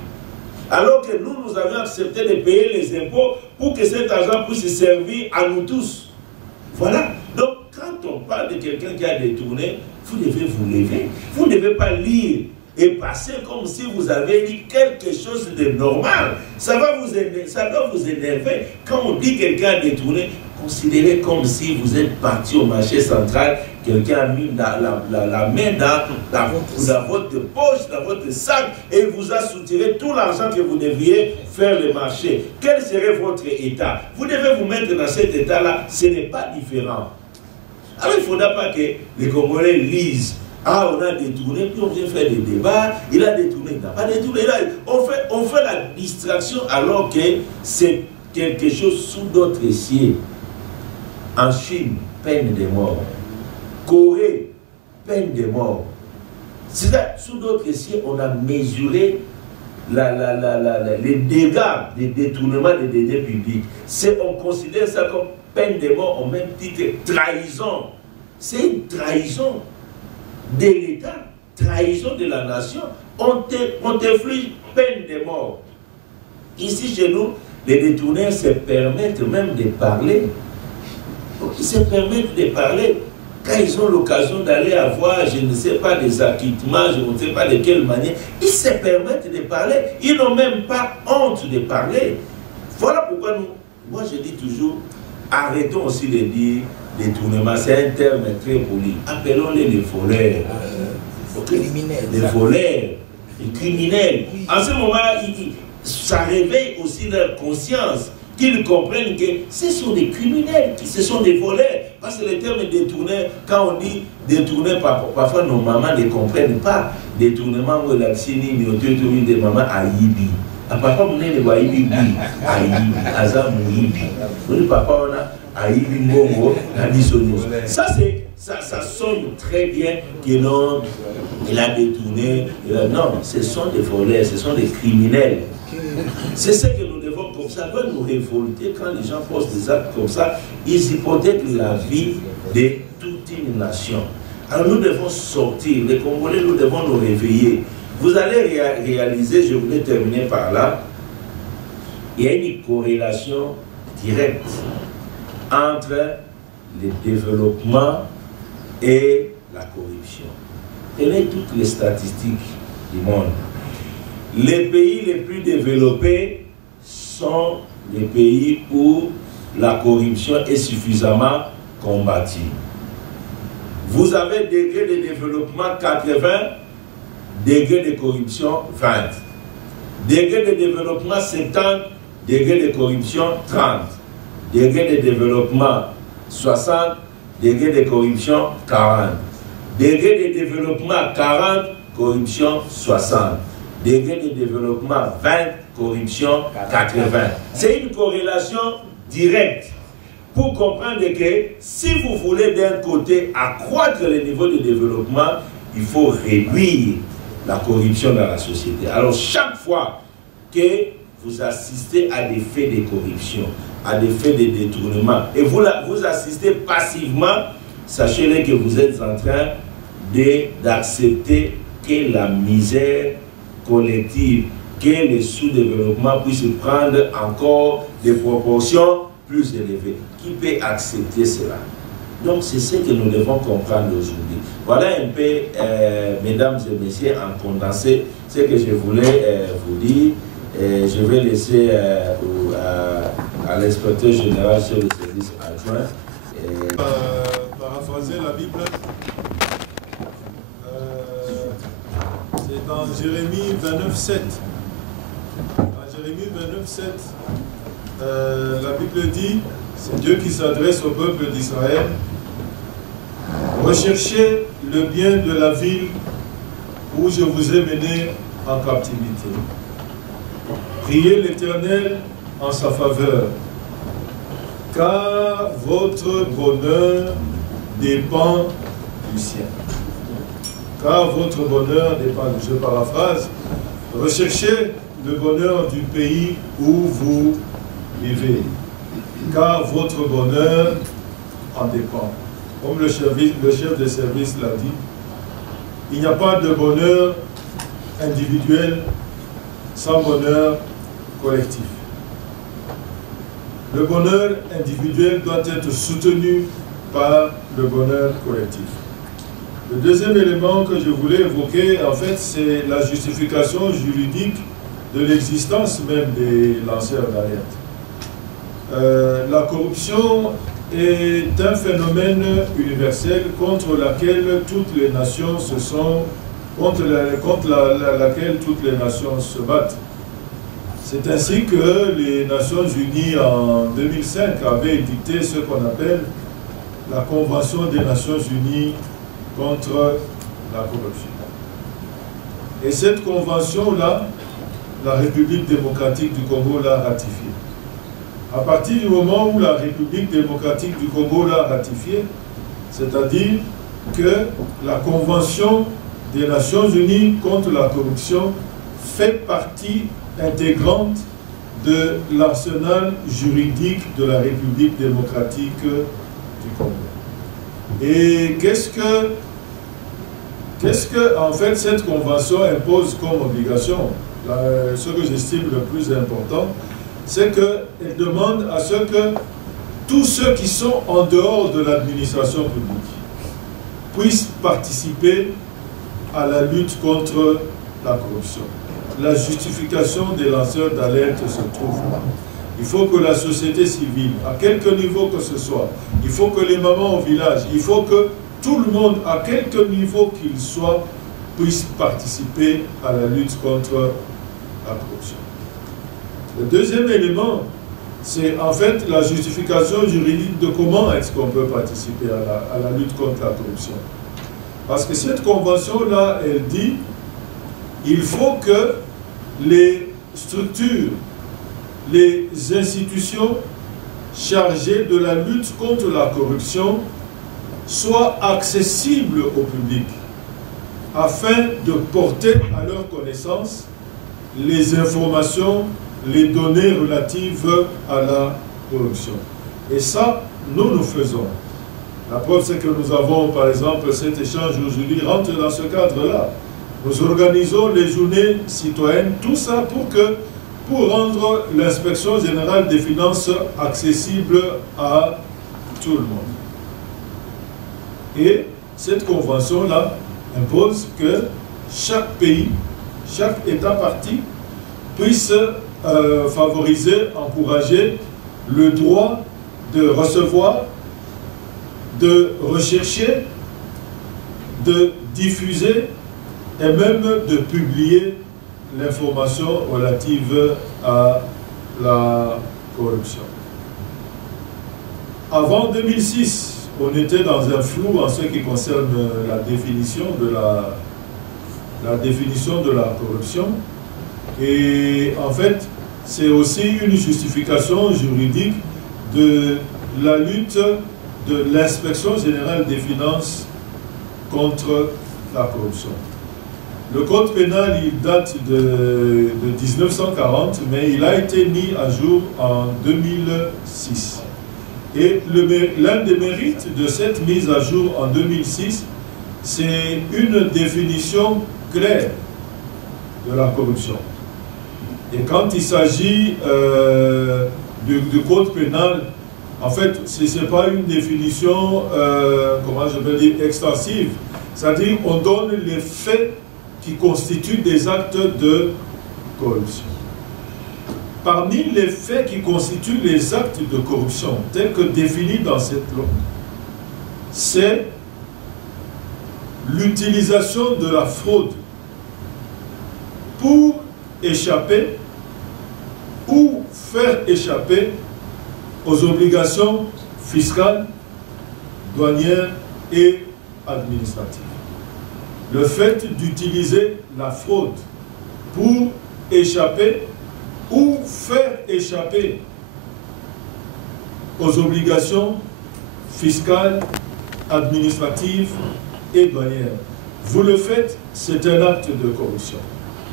Alors que nous avions accepté de payer les impôts pour que cet argent puisse servir à nous tous. Voilà. Donc, quand on parle de quelqu'un qui a détourné, vous devez vous lever. Vous ne devez pas lire et passer comme si vous avez dit quelque chose de normal. Ça doit vous énerver. Quand on dit quelqu'un a détourné, considérez comme si vous êtes parti au marché central, quelqu'un a mis la main dans votre poche, dans votre sac, et vous a soutiré tout l'argent que vous devriez faire le marché. Quel serait votre état? Vous devez vous mettre dans cet état-là, ce n'est pas différent. Alors il ne faudra pas que les Congolais lisent. Ah, on a détourné, puis on vient faire des débats, il a détourné, il n'a pas détourné. On fait la distraction alors que c'est quelque chose sous d'autres cieux. En Chine, peine de mort. Corée, peine de mort. C'est-à-dire, sous d'autres cieux, on a mesuré les dégâts des détournements des deniers publics. On considère ça comme peine de mort au même titre que trahison. C'est une trahison de l'État, trahison de la nation. On t'inflige peine de mort. Ici, chez nous, les détourneurs se permettent même de parler. Ils se permettent de parler. Quand ils ont l'occasion d'aller avoir, je ne sais pas, des acquittements, je ne sais pas de quelle manière, ils se permettent de parler. Ils n'ont même pas honte de parler. Voilà pourquoi moi je dis toujours, arrêtons aussi de dire détournement. C'est un terme très poli. Appelons-les les voleurs. Les voleurs, les criminels. En ce moment, ça réveille aussi leur conscience. Qu'ils comprennent que ce sont des criminels, ce sont des voleurs. Parce que le terme détourné, quand on dit détourné, parfois nos mamans ne comprennent pas. Détournement, on a signé, des mamans à Yibi. Papa, on est les Yibi, à Yibi, Azam Yibi. On papa, on a à Yibi Mongo, à Bissonus. Ça sonne très bien que non, il a détourné. Non, ce sont des voleurs, ce sont des criminels. C'est ce que nous devons, comme ça, doit nous révolter quand les gens posent des actes comme ça. Ils hypothèquent la vie de toute une nation. Alors nous devons sortir, les Congolais, nous devons nous réveiller. Vous allez réaliser, je voulais terminer par là, il y a une corrélation directe entre le développement et la corruption. Prenez toutes les statistiques du monde. Les pays les plus développés sont les pays où la corruption est suffisamment combattue. Vous avez degré de développement 80, degré de corruption 20. Degré de développement 70, degré de corruption 30. Degré de développement 60, degré de corruption 40. Degré de développement 40, corruption 60. Degré de développement 20, corruption 80. C'est une corrélation directe pour comprendre que si vous voulez d'un côté accroître le niveau de développement, il faut réduire la corruption dans la société. Alors chaque fois que vous assistez à des faits de corruption, à des faits de détournement, et vous assistez passivement, sachez-le que vous êtes en train d'accepter que la misère collective, que le sous-développement puisse prendre encore des proportions plus élevées. Qui peut accepter cela? Donc c'est ce que nous devons comprendre aujourd'hui. Voilà un peu, mesdames et messieurs, en condensé, ce que je voulais vous dire. Je vais laisser à l'inspecteur général chef de service adjoint. Paraphraser la Bible. C'est dans Jérémie 29,7. Dans Jérémie 29,7, la Bible dit, c'est Dieu qui s'adresse au peuple d'Israël. Recherchez le bien de la ville où je vous ai mené en captivité. Priez l'Éternel en sa faveur, car votre bonheur dépend du ciel. Car votre bonheur dépend, je paraphrase, recherchez le bonheur du pays où vous vivez, car votre bonheur en dépend. Comme le chef de service l'a dit, il n'y a pas de bonheur individuel sans bonheur collectif. Le bonheur individuel doit être soutenu par le bonheur collectif. Le deuxième élément que je voulais évoquer, en fait, c'est la justification juridique de l'existence même des lanceurs d'alerte. La corruption est un phénomène universel contre lequel toutes les nations se sont, contre laquelle toutes les nations se battent. C'est ainsi que les Nations Unies en 2005 avaient édicté ce qu'on appelle la Convention des Nations Unies contre la corruption. Et cette convention-là, la République démocratique du Congo l'a ratifiée. À partir du moment où la République démocratique du Congo l'a ratifiée, c'est-à-dire que la Convention des Nations Unies contre la corruption fait partie intégrante de l'arsenal juridique de la République démocratique du Congo. Et qu'est-ce que en fait cette convention impose comme obligation? Ce que j'estime le plus important, c'est qu'elle demande à ce que tous ceux qui sont en dehors de l'administration publique puissent participer à la lutte contre la corruption. La justification des lanceurs d'alerte se trouve là. Il faut que la société civile, à quelque niveau que ce soit, il faut que les mamans au village, il faut que tout le monde, à quelque niveau qu'il soit, puisse participer à la lutte contre la corruption. Le deuxième élément, c'est en fait la justification juridique de comment est-ce qu'on peut participer à la lutte contre la corruption. Parce que cette convention-là, elle dit il faut que les structures, les institutions chargées de la lutte contre la corruption soient accessibles au public afin de porter à leur connaissance les informations, les données relatives à la corruption. Et ça, nous faisons. La preuve, c'est que nous avons, par exemple, cet échange aujourd'hui rentre dans ce cadre-là. Nous organisons les journées citoyennes, tout ça pour rendre l'inspection générale des finances accessible à tout le monde. Et cette convention-là impose que chaque pays, chaque État partie puisse favoriser, encourager le droit de recevoir, de rechercher, de diffuser et même de publier l'information relative à la corruption. Avant 2006, on était dans un flou en ce qui concerne la définition de la corruption. Et en fait, c'est aussi une justification juridique de la lutte de l'inspection générale des finances contre la corruption. Le code pénal, il date de 1940, mais il a été mis à jour en 2006. Et l'un des mérites de cette mise à jour en 2006, c'est une définition claire de la corruption. Et quand il s'agit du code pénal, En fait, ce n'est pas une définition, comment je peux dire, extensive. C'est-à-dire, on donne les faits qui constituent des actes de corruption. Parmi les faits qui constituent les actes de corruption, tels que définis dans cette loi, c'est l'utilisation de la fraude pour échapper ou faire échapper aux obligations fiscales, douanières et administratives. Le fait d'utiliser la fraude pour échapper ou faire échapper aux obligations fiscales, administratives et douanières. Vous le faites, c'est un acte de corruption.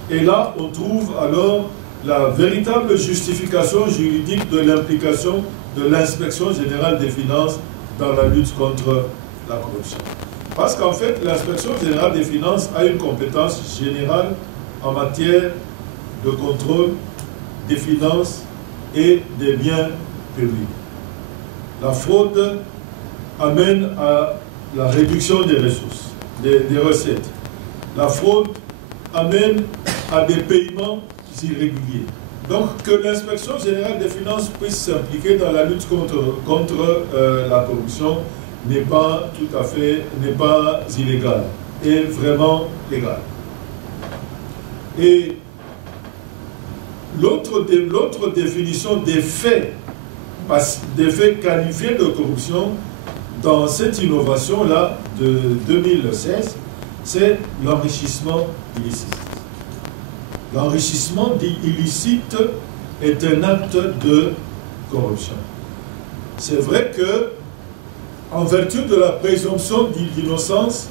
Et là, on trouve alors la véritable justification juridique de l'implication de l'Inspection générale des finances dans la lutte contre la corruption. Parce qu'en fait, l'Inspection générale des finances a une compétence générale en matière de contrôle des finances et des biens publics. La fraude amène à la réduction des ressources, des recettes. La fraude amène à des paiements irréguliers. Donc, que l'Inspection générale des finances puisse s'impliquer dans la lutte contre la corruption n'est pas tout à fait, n'est pas illégal, est vraiment légal. Et l'autre définition des faits qualifiés de corruption dans cette innovation-là de 2016, c'est l'enrichissement illicite. L'enrichissement illicite est un acte de corruption. C'est vrai que, en vertu de la présomption d'innocence,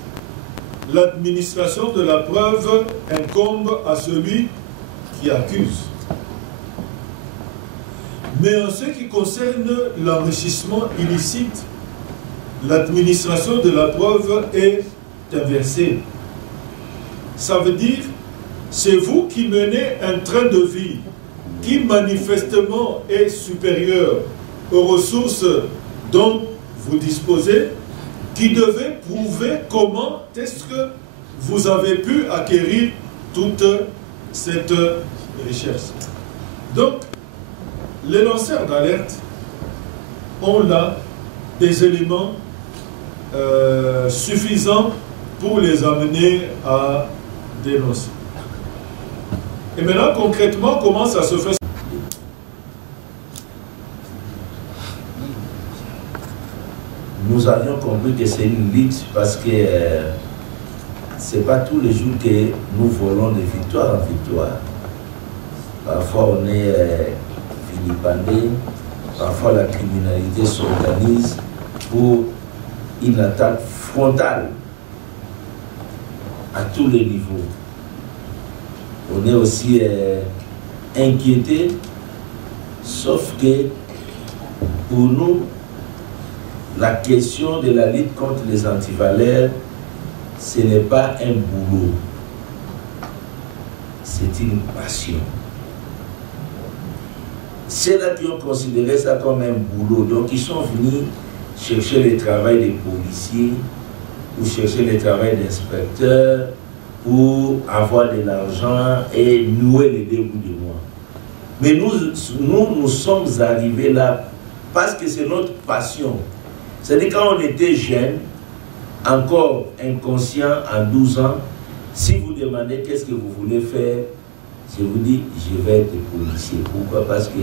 l'administration de la preuve incombe à celui qui accuse. Mais en ce qui concerne l'enrichissement illicite, l'administration de la preuve est inversée. Ça veut dire, c'est vous qui menez un train de vie qui manifestement est supérieur aux ressources dont vous disposez, qui devez prouver comment est-ce que vous avez pu acquérir toute cette richesse. Donc, les lanceurs d'alerte ont là des éléments suffisants pour les amener à dénoncer. Et maintenant, concrètement, comment ça se fait? Nous avions compris que c'est une lutte parce que ce n'est pas tous les jours que nous volons de victoire en victoire. Parfois on est vilipendé, parfois la criminalité s'organise pour une attaque frontale à tous les niveaux. On est aussi inquiété, sauf que pour nous, la question de la lutte contre les antivaleurs, ce n'est pas un boulot, c'est une passion. Ceux-là qui ont considéré ça comme un boulot, donc ils sont venus chercher le travail des policiers, ou chercher le travail d'inspecteurs, pour avoir de l'argent et nouer les deux bouts de mois. Mais nous sommes arrivés là parce que c'est notre passion. C'est-à-dire quand on était jeune, encore inconscient, en 12 ans, si vous demandez qu'est-ce que vous voulez faire, je vous dis, je vais être policier. Pourquoi? Parce que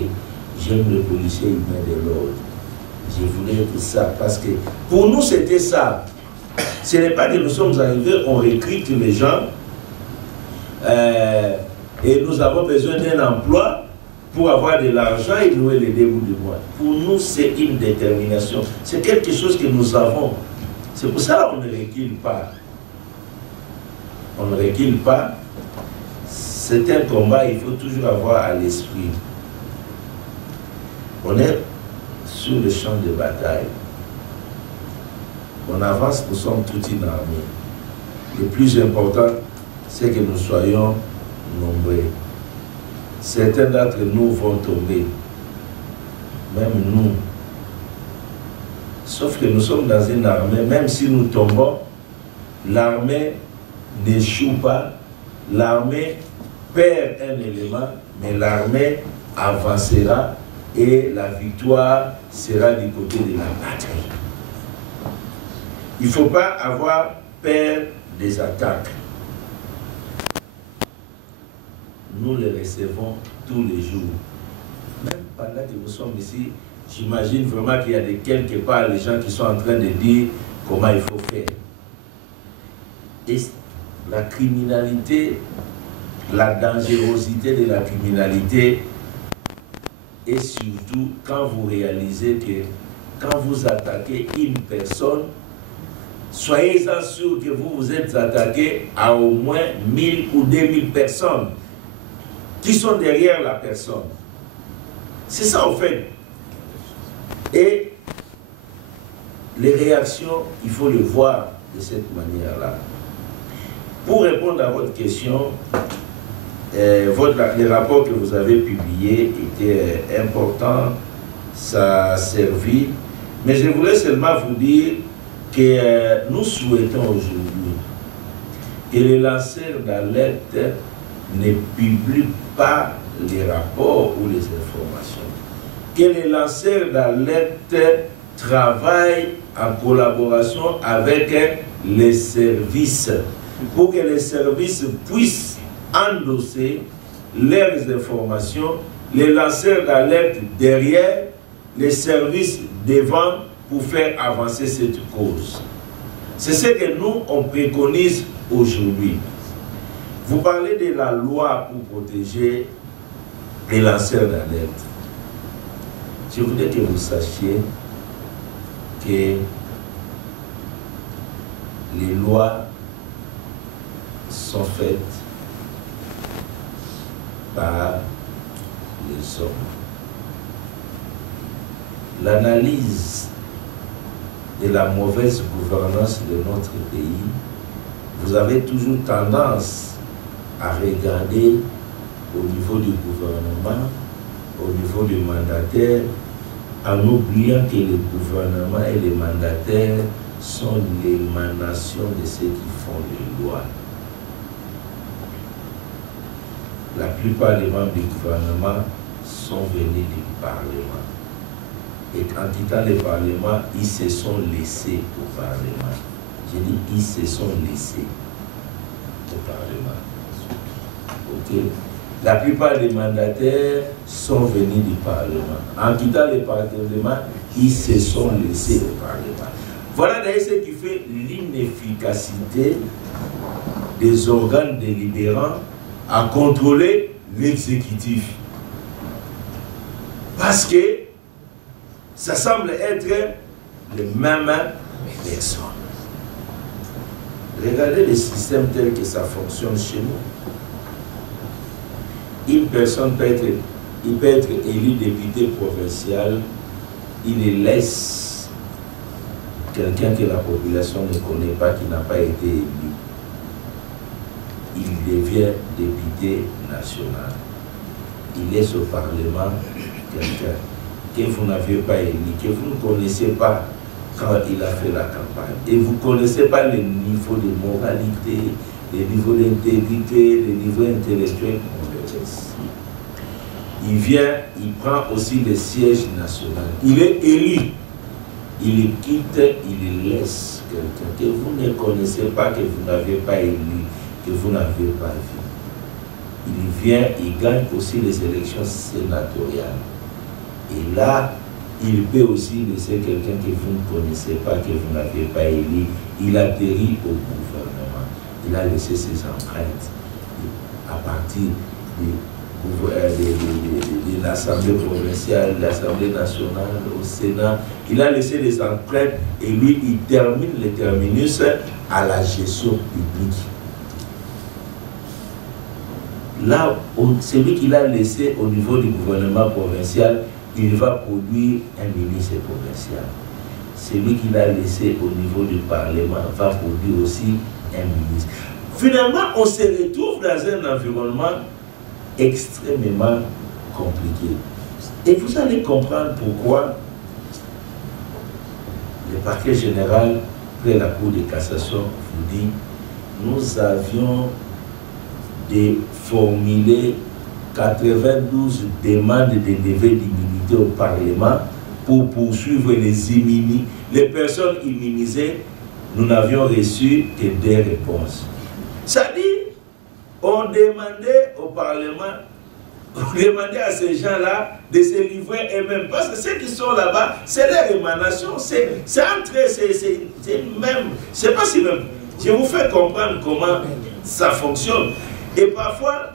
j'aime le policier humain de l'ordre. Je voulais être ça parce que pour nous c'était ça. Ce n'est pas que nous sommes arrivés, on recrute les gens et nous avons besoin d'un emploi pour avoir de l'argent et nouer les deux bouts du mois. Pour nous, c'est une détermination. C'est quelque chose que nous avons. C'est pour ça qu'on ne recule pas. On ne recule pas. C'est un combat, il faut toujours avoir à l'esprit. On est sur le champ de bataille. On avance, nous sommes toute une armée. Le plus important, c'est que nous soyons nombreux. Certains d'entre nous vont tomber. Même nous, Sauf que nous sommes dans une armée, même si nous tombons, l'armée n'échoue pas, l'armée perd un élément, mais l'armée avancera et la victoire sera du côté de la patrie. Il ne faut pas avoir peur des attaques. Nous les recevons tous les jours. Même pendant que nous sommes ici, j'imagine vraiment qu'il y a de quelque part les gens qui sont en train de dire comment il faut faire. Et la criminalité, la dangerosité de la criminalité, et surtout quand vous réalisez que quand vous attaquez une personne, soyez-en sûr que vous vous êtes attaqué à au moins 1000 ou 2000 personnes qui sont derrière la personne. C'est ça en fait. Et les réactions, il faut le voir de cette manière-là. Pour répondre à votre question, les rapports que vous avez publiés étaient importants, ça a servi, mais je voulais seulement vous dire que nous souhaitons aujourd'hui que les lanceurs d'alerte ne publient pas les rapports ou les informations, que les lanceurs d'alerte travaillent en collaboration avec les services pour que les services puissent endosser leurs informations, les lanceurs d'alerte derrière, les services devant pour faire avancer cette cause. C'est ce que nous, on préconise aujourd'hui. Vous parlez de la loi pour protéger les lanceurs d'alerte. Je voudrais que vous sachiez que les lois sont faites par les hommes. L'analyse de la mauvaise gouvernance de notre pays, vous avez toujours tendance à regarder au niveau du gouvernement, au niveau du mandataire, en oubliant que le gouvernement et les mandataires sont l'émanation de ceux qui font les lois. La plupart des membres du gouvernement sont venus du Parlement. Et en quittant le Parlement, ils se sont laissés au Parlement. J'ai dit, ils se sont laissés au Parlement. Ok? La plupart des mandataires sont venus du Parlement. En quittant le Parlement, ils se sont laissés au Parlement. Voilà d'ailleurs ce qui fait l'inefficacité des organes délibérants à contrôler l'exécutif. Parce que ça semble être les mêmes personnes. Regardez le système tel que ça fonctionne chez nous. Une personne peut être élu député provincial, il laisse quelqu'un que la population ne connaît pas, qui n'a pas été élu. Il devient député national. Il laisse au Parlement quelqu'un que vous n'avez pas élu, que vous ne connaissez pas quand il a fait la campagne. Et vous ne connaissez pas le niveau de moralité, le niveau d'intégrité, le niveau intellectuel, on le laisse. Il vient, il prend aussi le siège national. Il est élu. Il quitte, il laisse quelqu'un que vous ne connaissez pas, que vous n'avez pas élu, que vous n'avez pas vu. Il vient, il gagne aussi les élections sénatoriales. Et là, il peut aussi laisser quelqu'un que vous ne connaissez pas, que vous n'avez pas élu. Il atterrit au gouvernement. Il a laissé ses empreintes à partir de l'Assemblée provinciale, de l'Assemblée nationale, au Sénat. Il a laissé les empreintes et lui, il termine le terminus à la gestion publique. Là, celui qu'il a laissé au niveau du gouvernement provincial, il va produire un ministre provincial. Celui qu'il a laissé au niveau du Parlement va produire aussi un ministre. Finalement, on se retrouve dans un environnement extrêmement compliqué. Et vous allez comprendre pourquoi le parquet général, près la Cour de cassation, vous dit, nous avions formulé 92 demandes de lever d'immunité au Parlement pour poursuivre les personnes immunisées. Nous n'avions reçu que des réponses. Ça dit, on demandait au Parlement, on demandait à ces gens-là de se livrer eux-mêmes. Parce que ceux qui sont là-bas, c'est leur émanation. C'est entre eux, c'est même. C'est pas si même. Je vous fais comprendre comment ça fonctionne. Et parfois,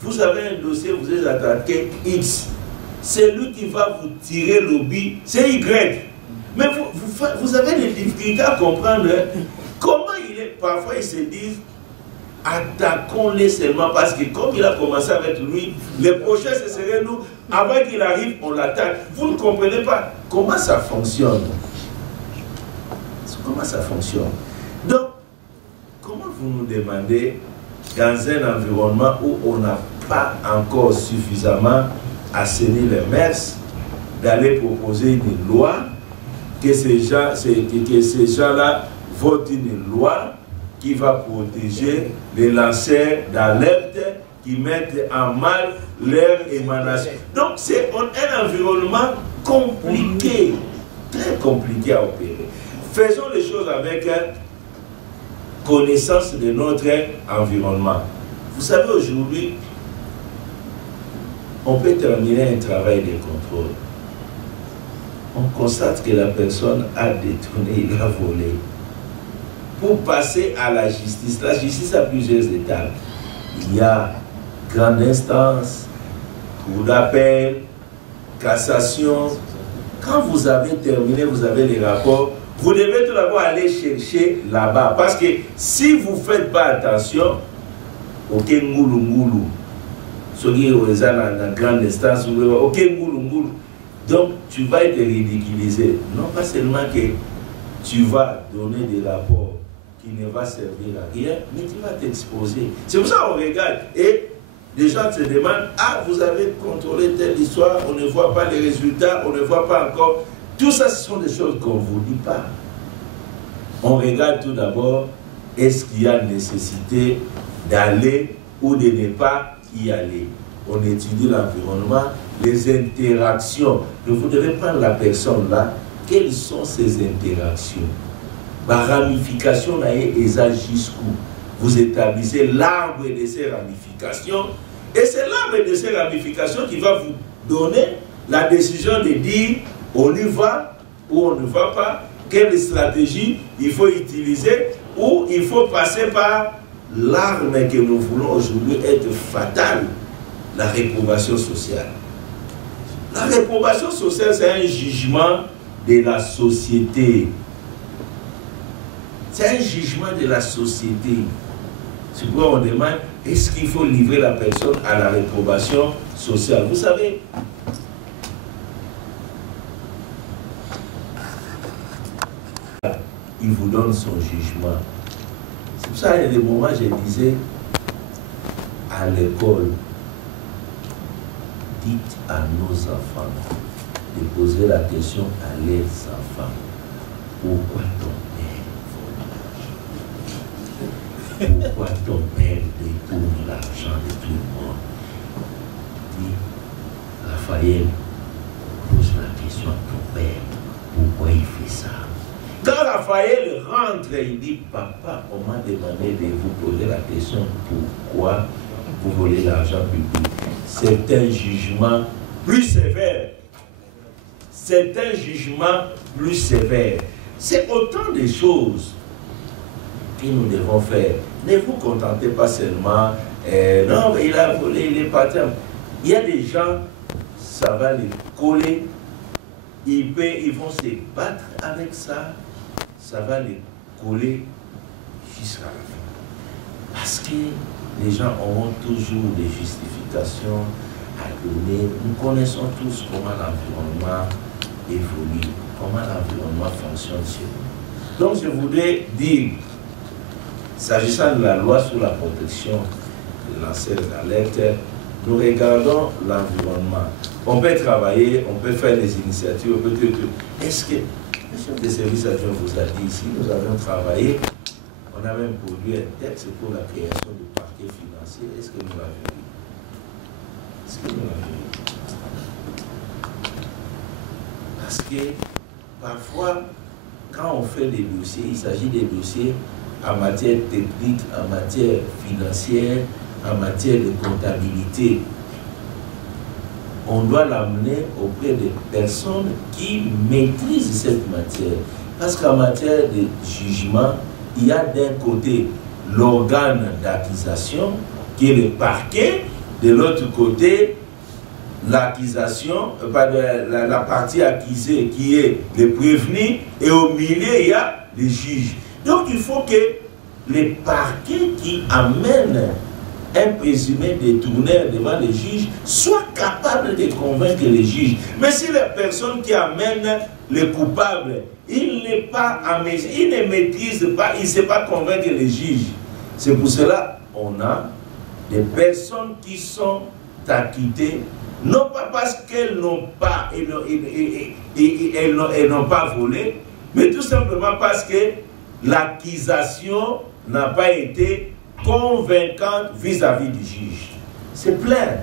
vous avez un dossier, vous êtes attaqué X. C'est lui qui va vous tirer l'objet, c'est Y. Mais vous avez des difficultés à comprendre comment il est. Parfois, ils se disent, attaquons-les seulement parce que comme il a commencé avec lui, les prochains, ce serait nous. Avant qu'il arrive, on l'attaque. Vous ne comprenez pas comment ça fonctionne. Comment ça fonctionne. Donc, comment vous nous demandez, dans un environnement où on n'a pas encore suffisamment assaini les mœurs, d'aller proposer une loi, que ces gens-là votent une loi qui va protéger les lanceurs d'alerte qui mettent en mal leur émanation. Donc c'est un environnement compliqué, très compliqué à opérer. Faisons les choses avec connaissance de notre environnement. Vous savez, aujourd'hui, on peut terminer un travail de contrôle. On constate que la personne a détourné, il a volé. Pour passer à la justice a plusieurs étapes. Il y a grande instance, cour d'appel, cassation. Quand vous avez terminé, vous avez les rapports, vous devez tout d'abord aller chercher là-bas. Parce que si vous ne faites pas attention, ok, ngoulou ngoulou. Ce qui est dans la grande instance, ok, ngoulou ngoulou. Donc, tu vas être ridiculisé. Non pas seulement que tu vas donner des rapports qui ne vont servir à rien, mais tu vas t'exposer. C'est pour ça qu'on regarde. Et les gens se demandent, ah, vous avez contrôlé telle histoire, on ne voit pas les résultats, on ne voit pas encore. Tout ça, ce sont des choses qu'on ne vous dit pas. On regarde tout d'abord, est-ce qu'il y a nécessité d'aller ou de ne pas y aller. On étudie l'environnement, les interactions. Vous devez prendre la personne là. Quelles sont ces interactions? La ramification est jusqu'où? Vous établissez l'arbre de ces ramifications. Et c'est l'arbre de ces ramifications qui va vous donner la décision de dire on y va ou on ne va pas. Quelle stratégie il faut utiliser ou il faut passer par l'arme que nous voulons aujourd'hui être fatale. La réprobation sociale. La réprobation sociale, c'est un jugement de la société. C'est un jugement de la société. C'est pourquoi on demande, est-ce qu'il faut livrer la personne à la réprobation sociale? Vous savez, il vous donne son jugement. C'est pour ça qu'il y a des moments, je disais, à l'école, dites à nos enfants de poser la question à leurs enfants. Pourquoi ton père vole? Pourquoi ton père détourne l'argent de tout le monde? Dis, Raphaël, pose la question à ton père. Pourquoi il fait ça? Quand Raphaël rentre, il dit, papa, on m'a demandé de vous poser la question pourquoi vous volez l'argent public. C'est un jugement plus sévère. C'est un jugement plus sévère. C'est autant de choses que nous devons faire. Ne vous contentez pas seulement, non, il a volé, il est parti. Il y a des gens, ça va les coller, ils vont se battre avec ça, ça va les coller jusqu'à la fin. Parce que les gens auront toujours des justifications à donner. Nous connaissons tous comment l'environnement évolue, comment l'environnement fonctionne chez nous. Donc je voudrais dire, s'agissant de la loi sur la protection des lanceurs d'alerte, nous regardons l'environnement. On peut travailler, on peut faire des initiatives, est-ce que Le chef de service adjoint vous a dit ici, nous avons travaillé, on a même produit un texte pour la création du parquet financier. Est-ce que nous l'avons vu? Est-ce que nous l'avons vu? Parce que parfois, quand on fait des dossiers, il s'agit des dossiers en matière technique, en matière financière, en matière de comptabilité. On doit l'amener auprès des personnes qui maîtrisent cette matière. Parce qu'en matière de jugement, il y a d'un côté l'organe d'accusation, qui est le parquet, de l'autre côté, l'accusation, la partie accusée qui est le prévenu, et au milieu, il y a les juges. Donc, il faut que les parquets qui amènent un présumé détourneur devant les juges soient capables de convaincre les juges. Mais si la personne qui amène le coupable, il ne maîtrise pas, il ne sait pas convaincre les juges. C'est pour cela qu'on a des personnes qui sont acquittées, non pas parce qu'elles n'ont pas, elles n'ont pas volé, mais tout simplement parce que l'accusation n'a pas été convaincante vis-à-vis du juge. C'est plein.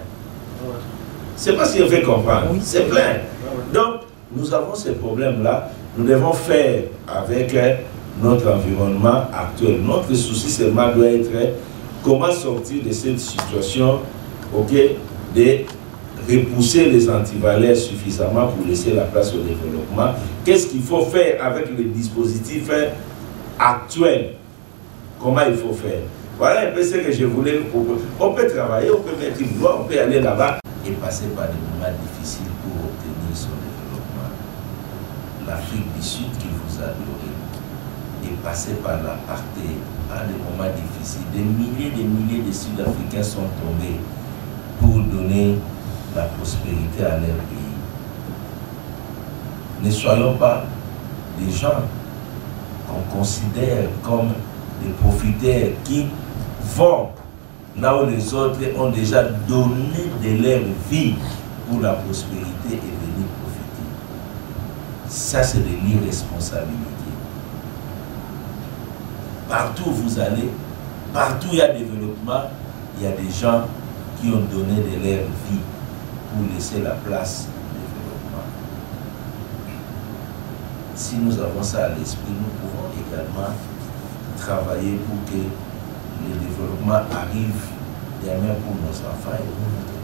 C'est pas ce qu'il fait comprendre. C'est plein. Donc, nous avons ces problèmes-là. Nous devons faire avec notre environnement actuel. Notre souci seulement doit être comment sortir de cette situation, ok, de repousser les antivalaires suffisamment pour laisser la place au développement. Qu'est-ce qu'il faut faire avec les dispositifs actuels? Comment il faut faire? Voilà un peu ce que je voulais proposer. On peut travailler, on peut mettre une loi, on peut aller là-bas et passer par des moments difficiles pour obtenir son développement. L'Afrique du Sud qui vous a adoré et passer par l'apartheid à des moments difficiles. Des milliers de Sud-Africains sont tombés pour donner la prospérité à leur pays. Ne soyons pas des gens qu'on considère comme des profiteurs qui vont là où les autres ont déjà donné de leur vie pour la prospérité et venir profiter. Ça, c'est de l'irresponsabilité. Partout où vous allez, partout où il y a développement, il y a des gens qui ont donné de leur vie pour laisser la place au développement. Si nous avons ça à l'esprit, nous pouvons également travailler pour que le développement arrive bien même pour nos enfants et pour notre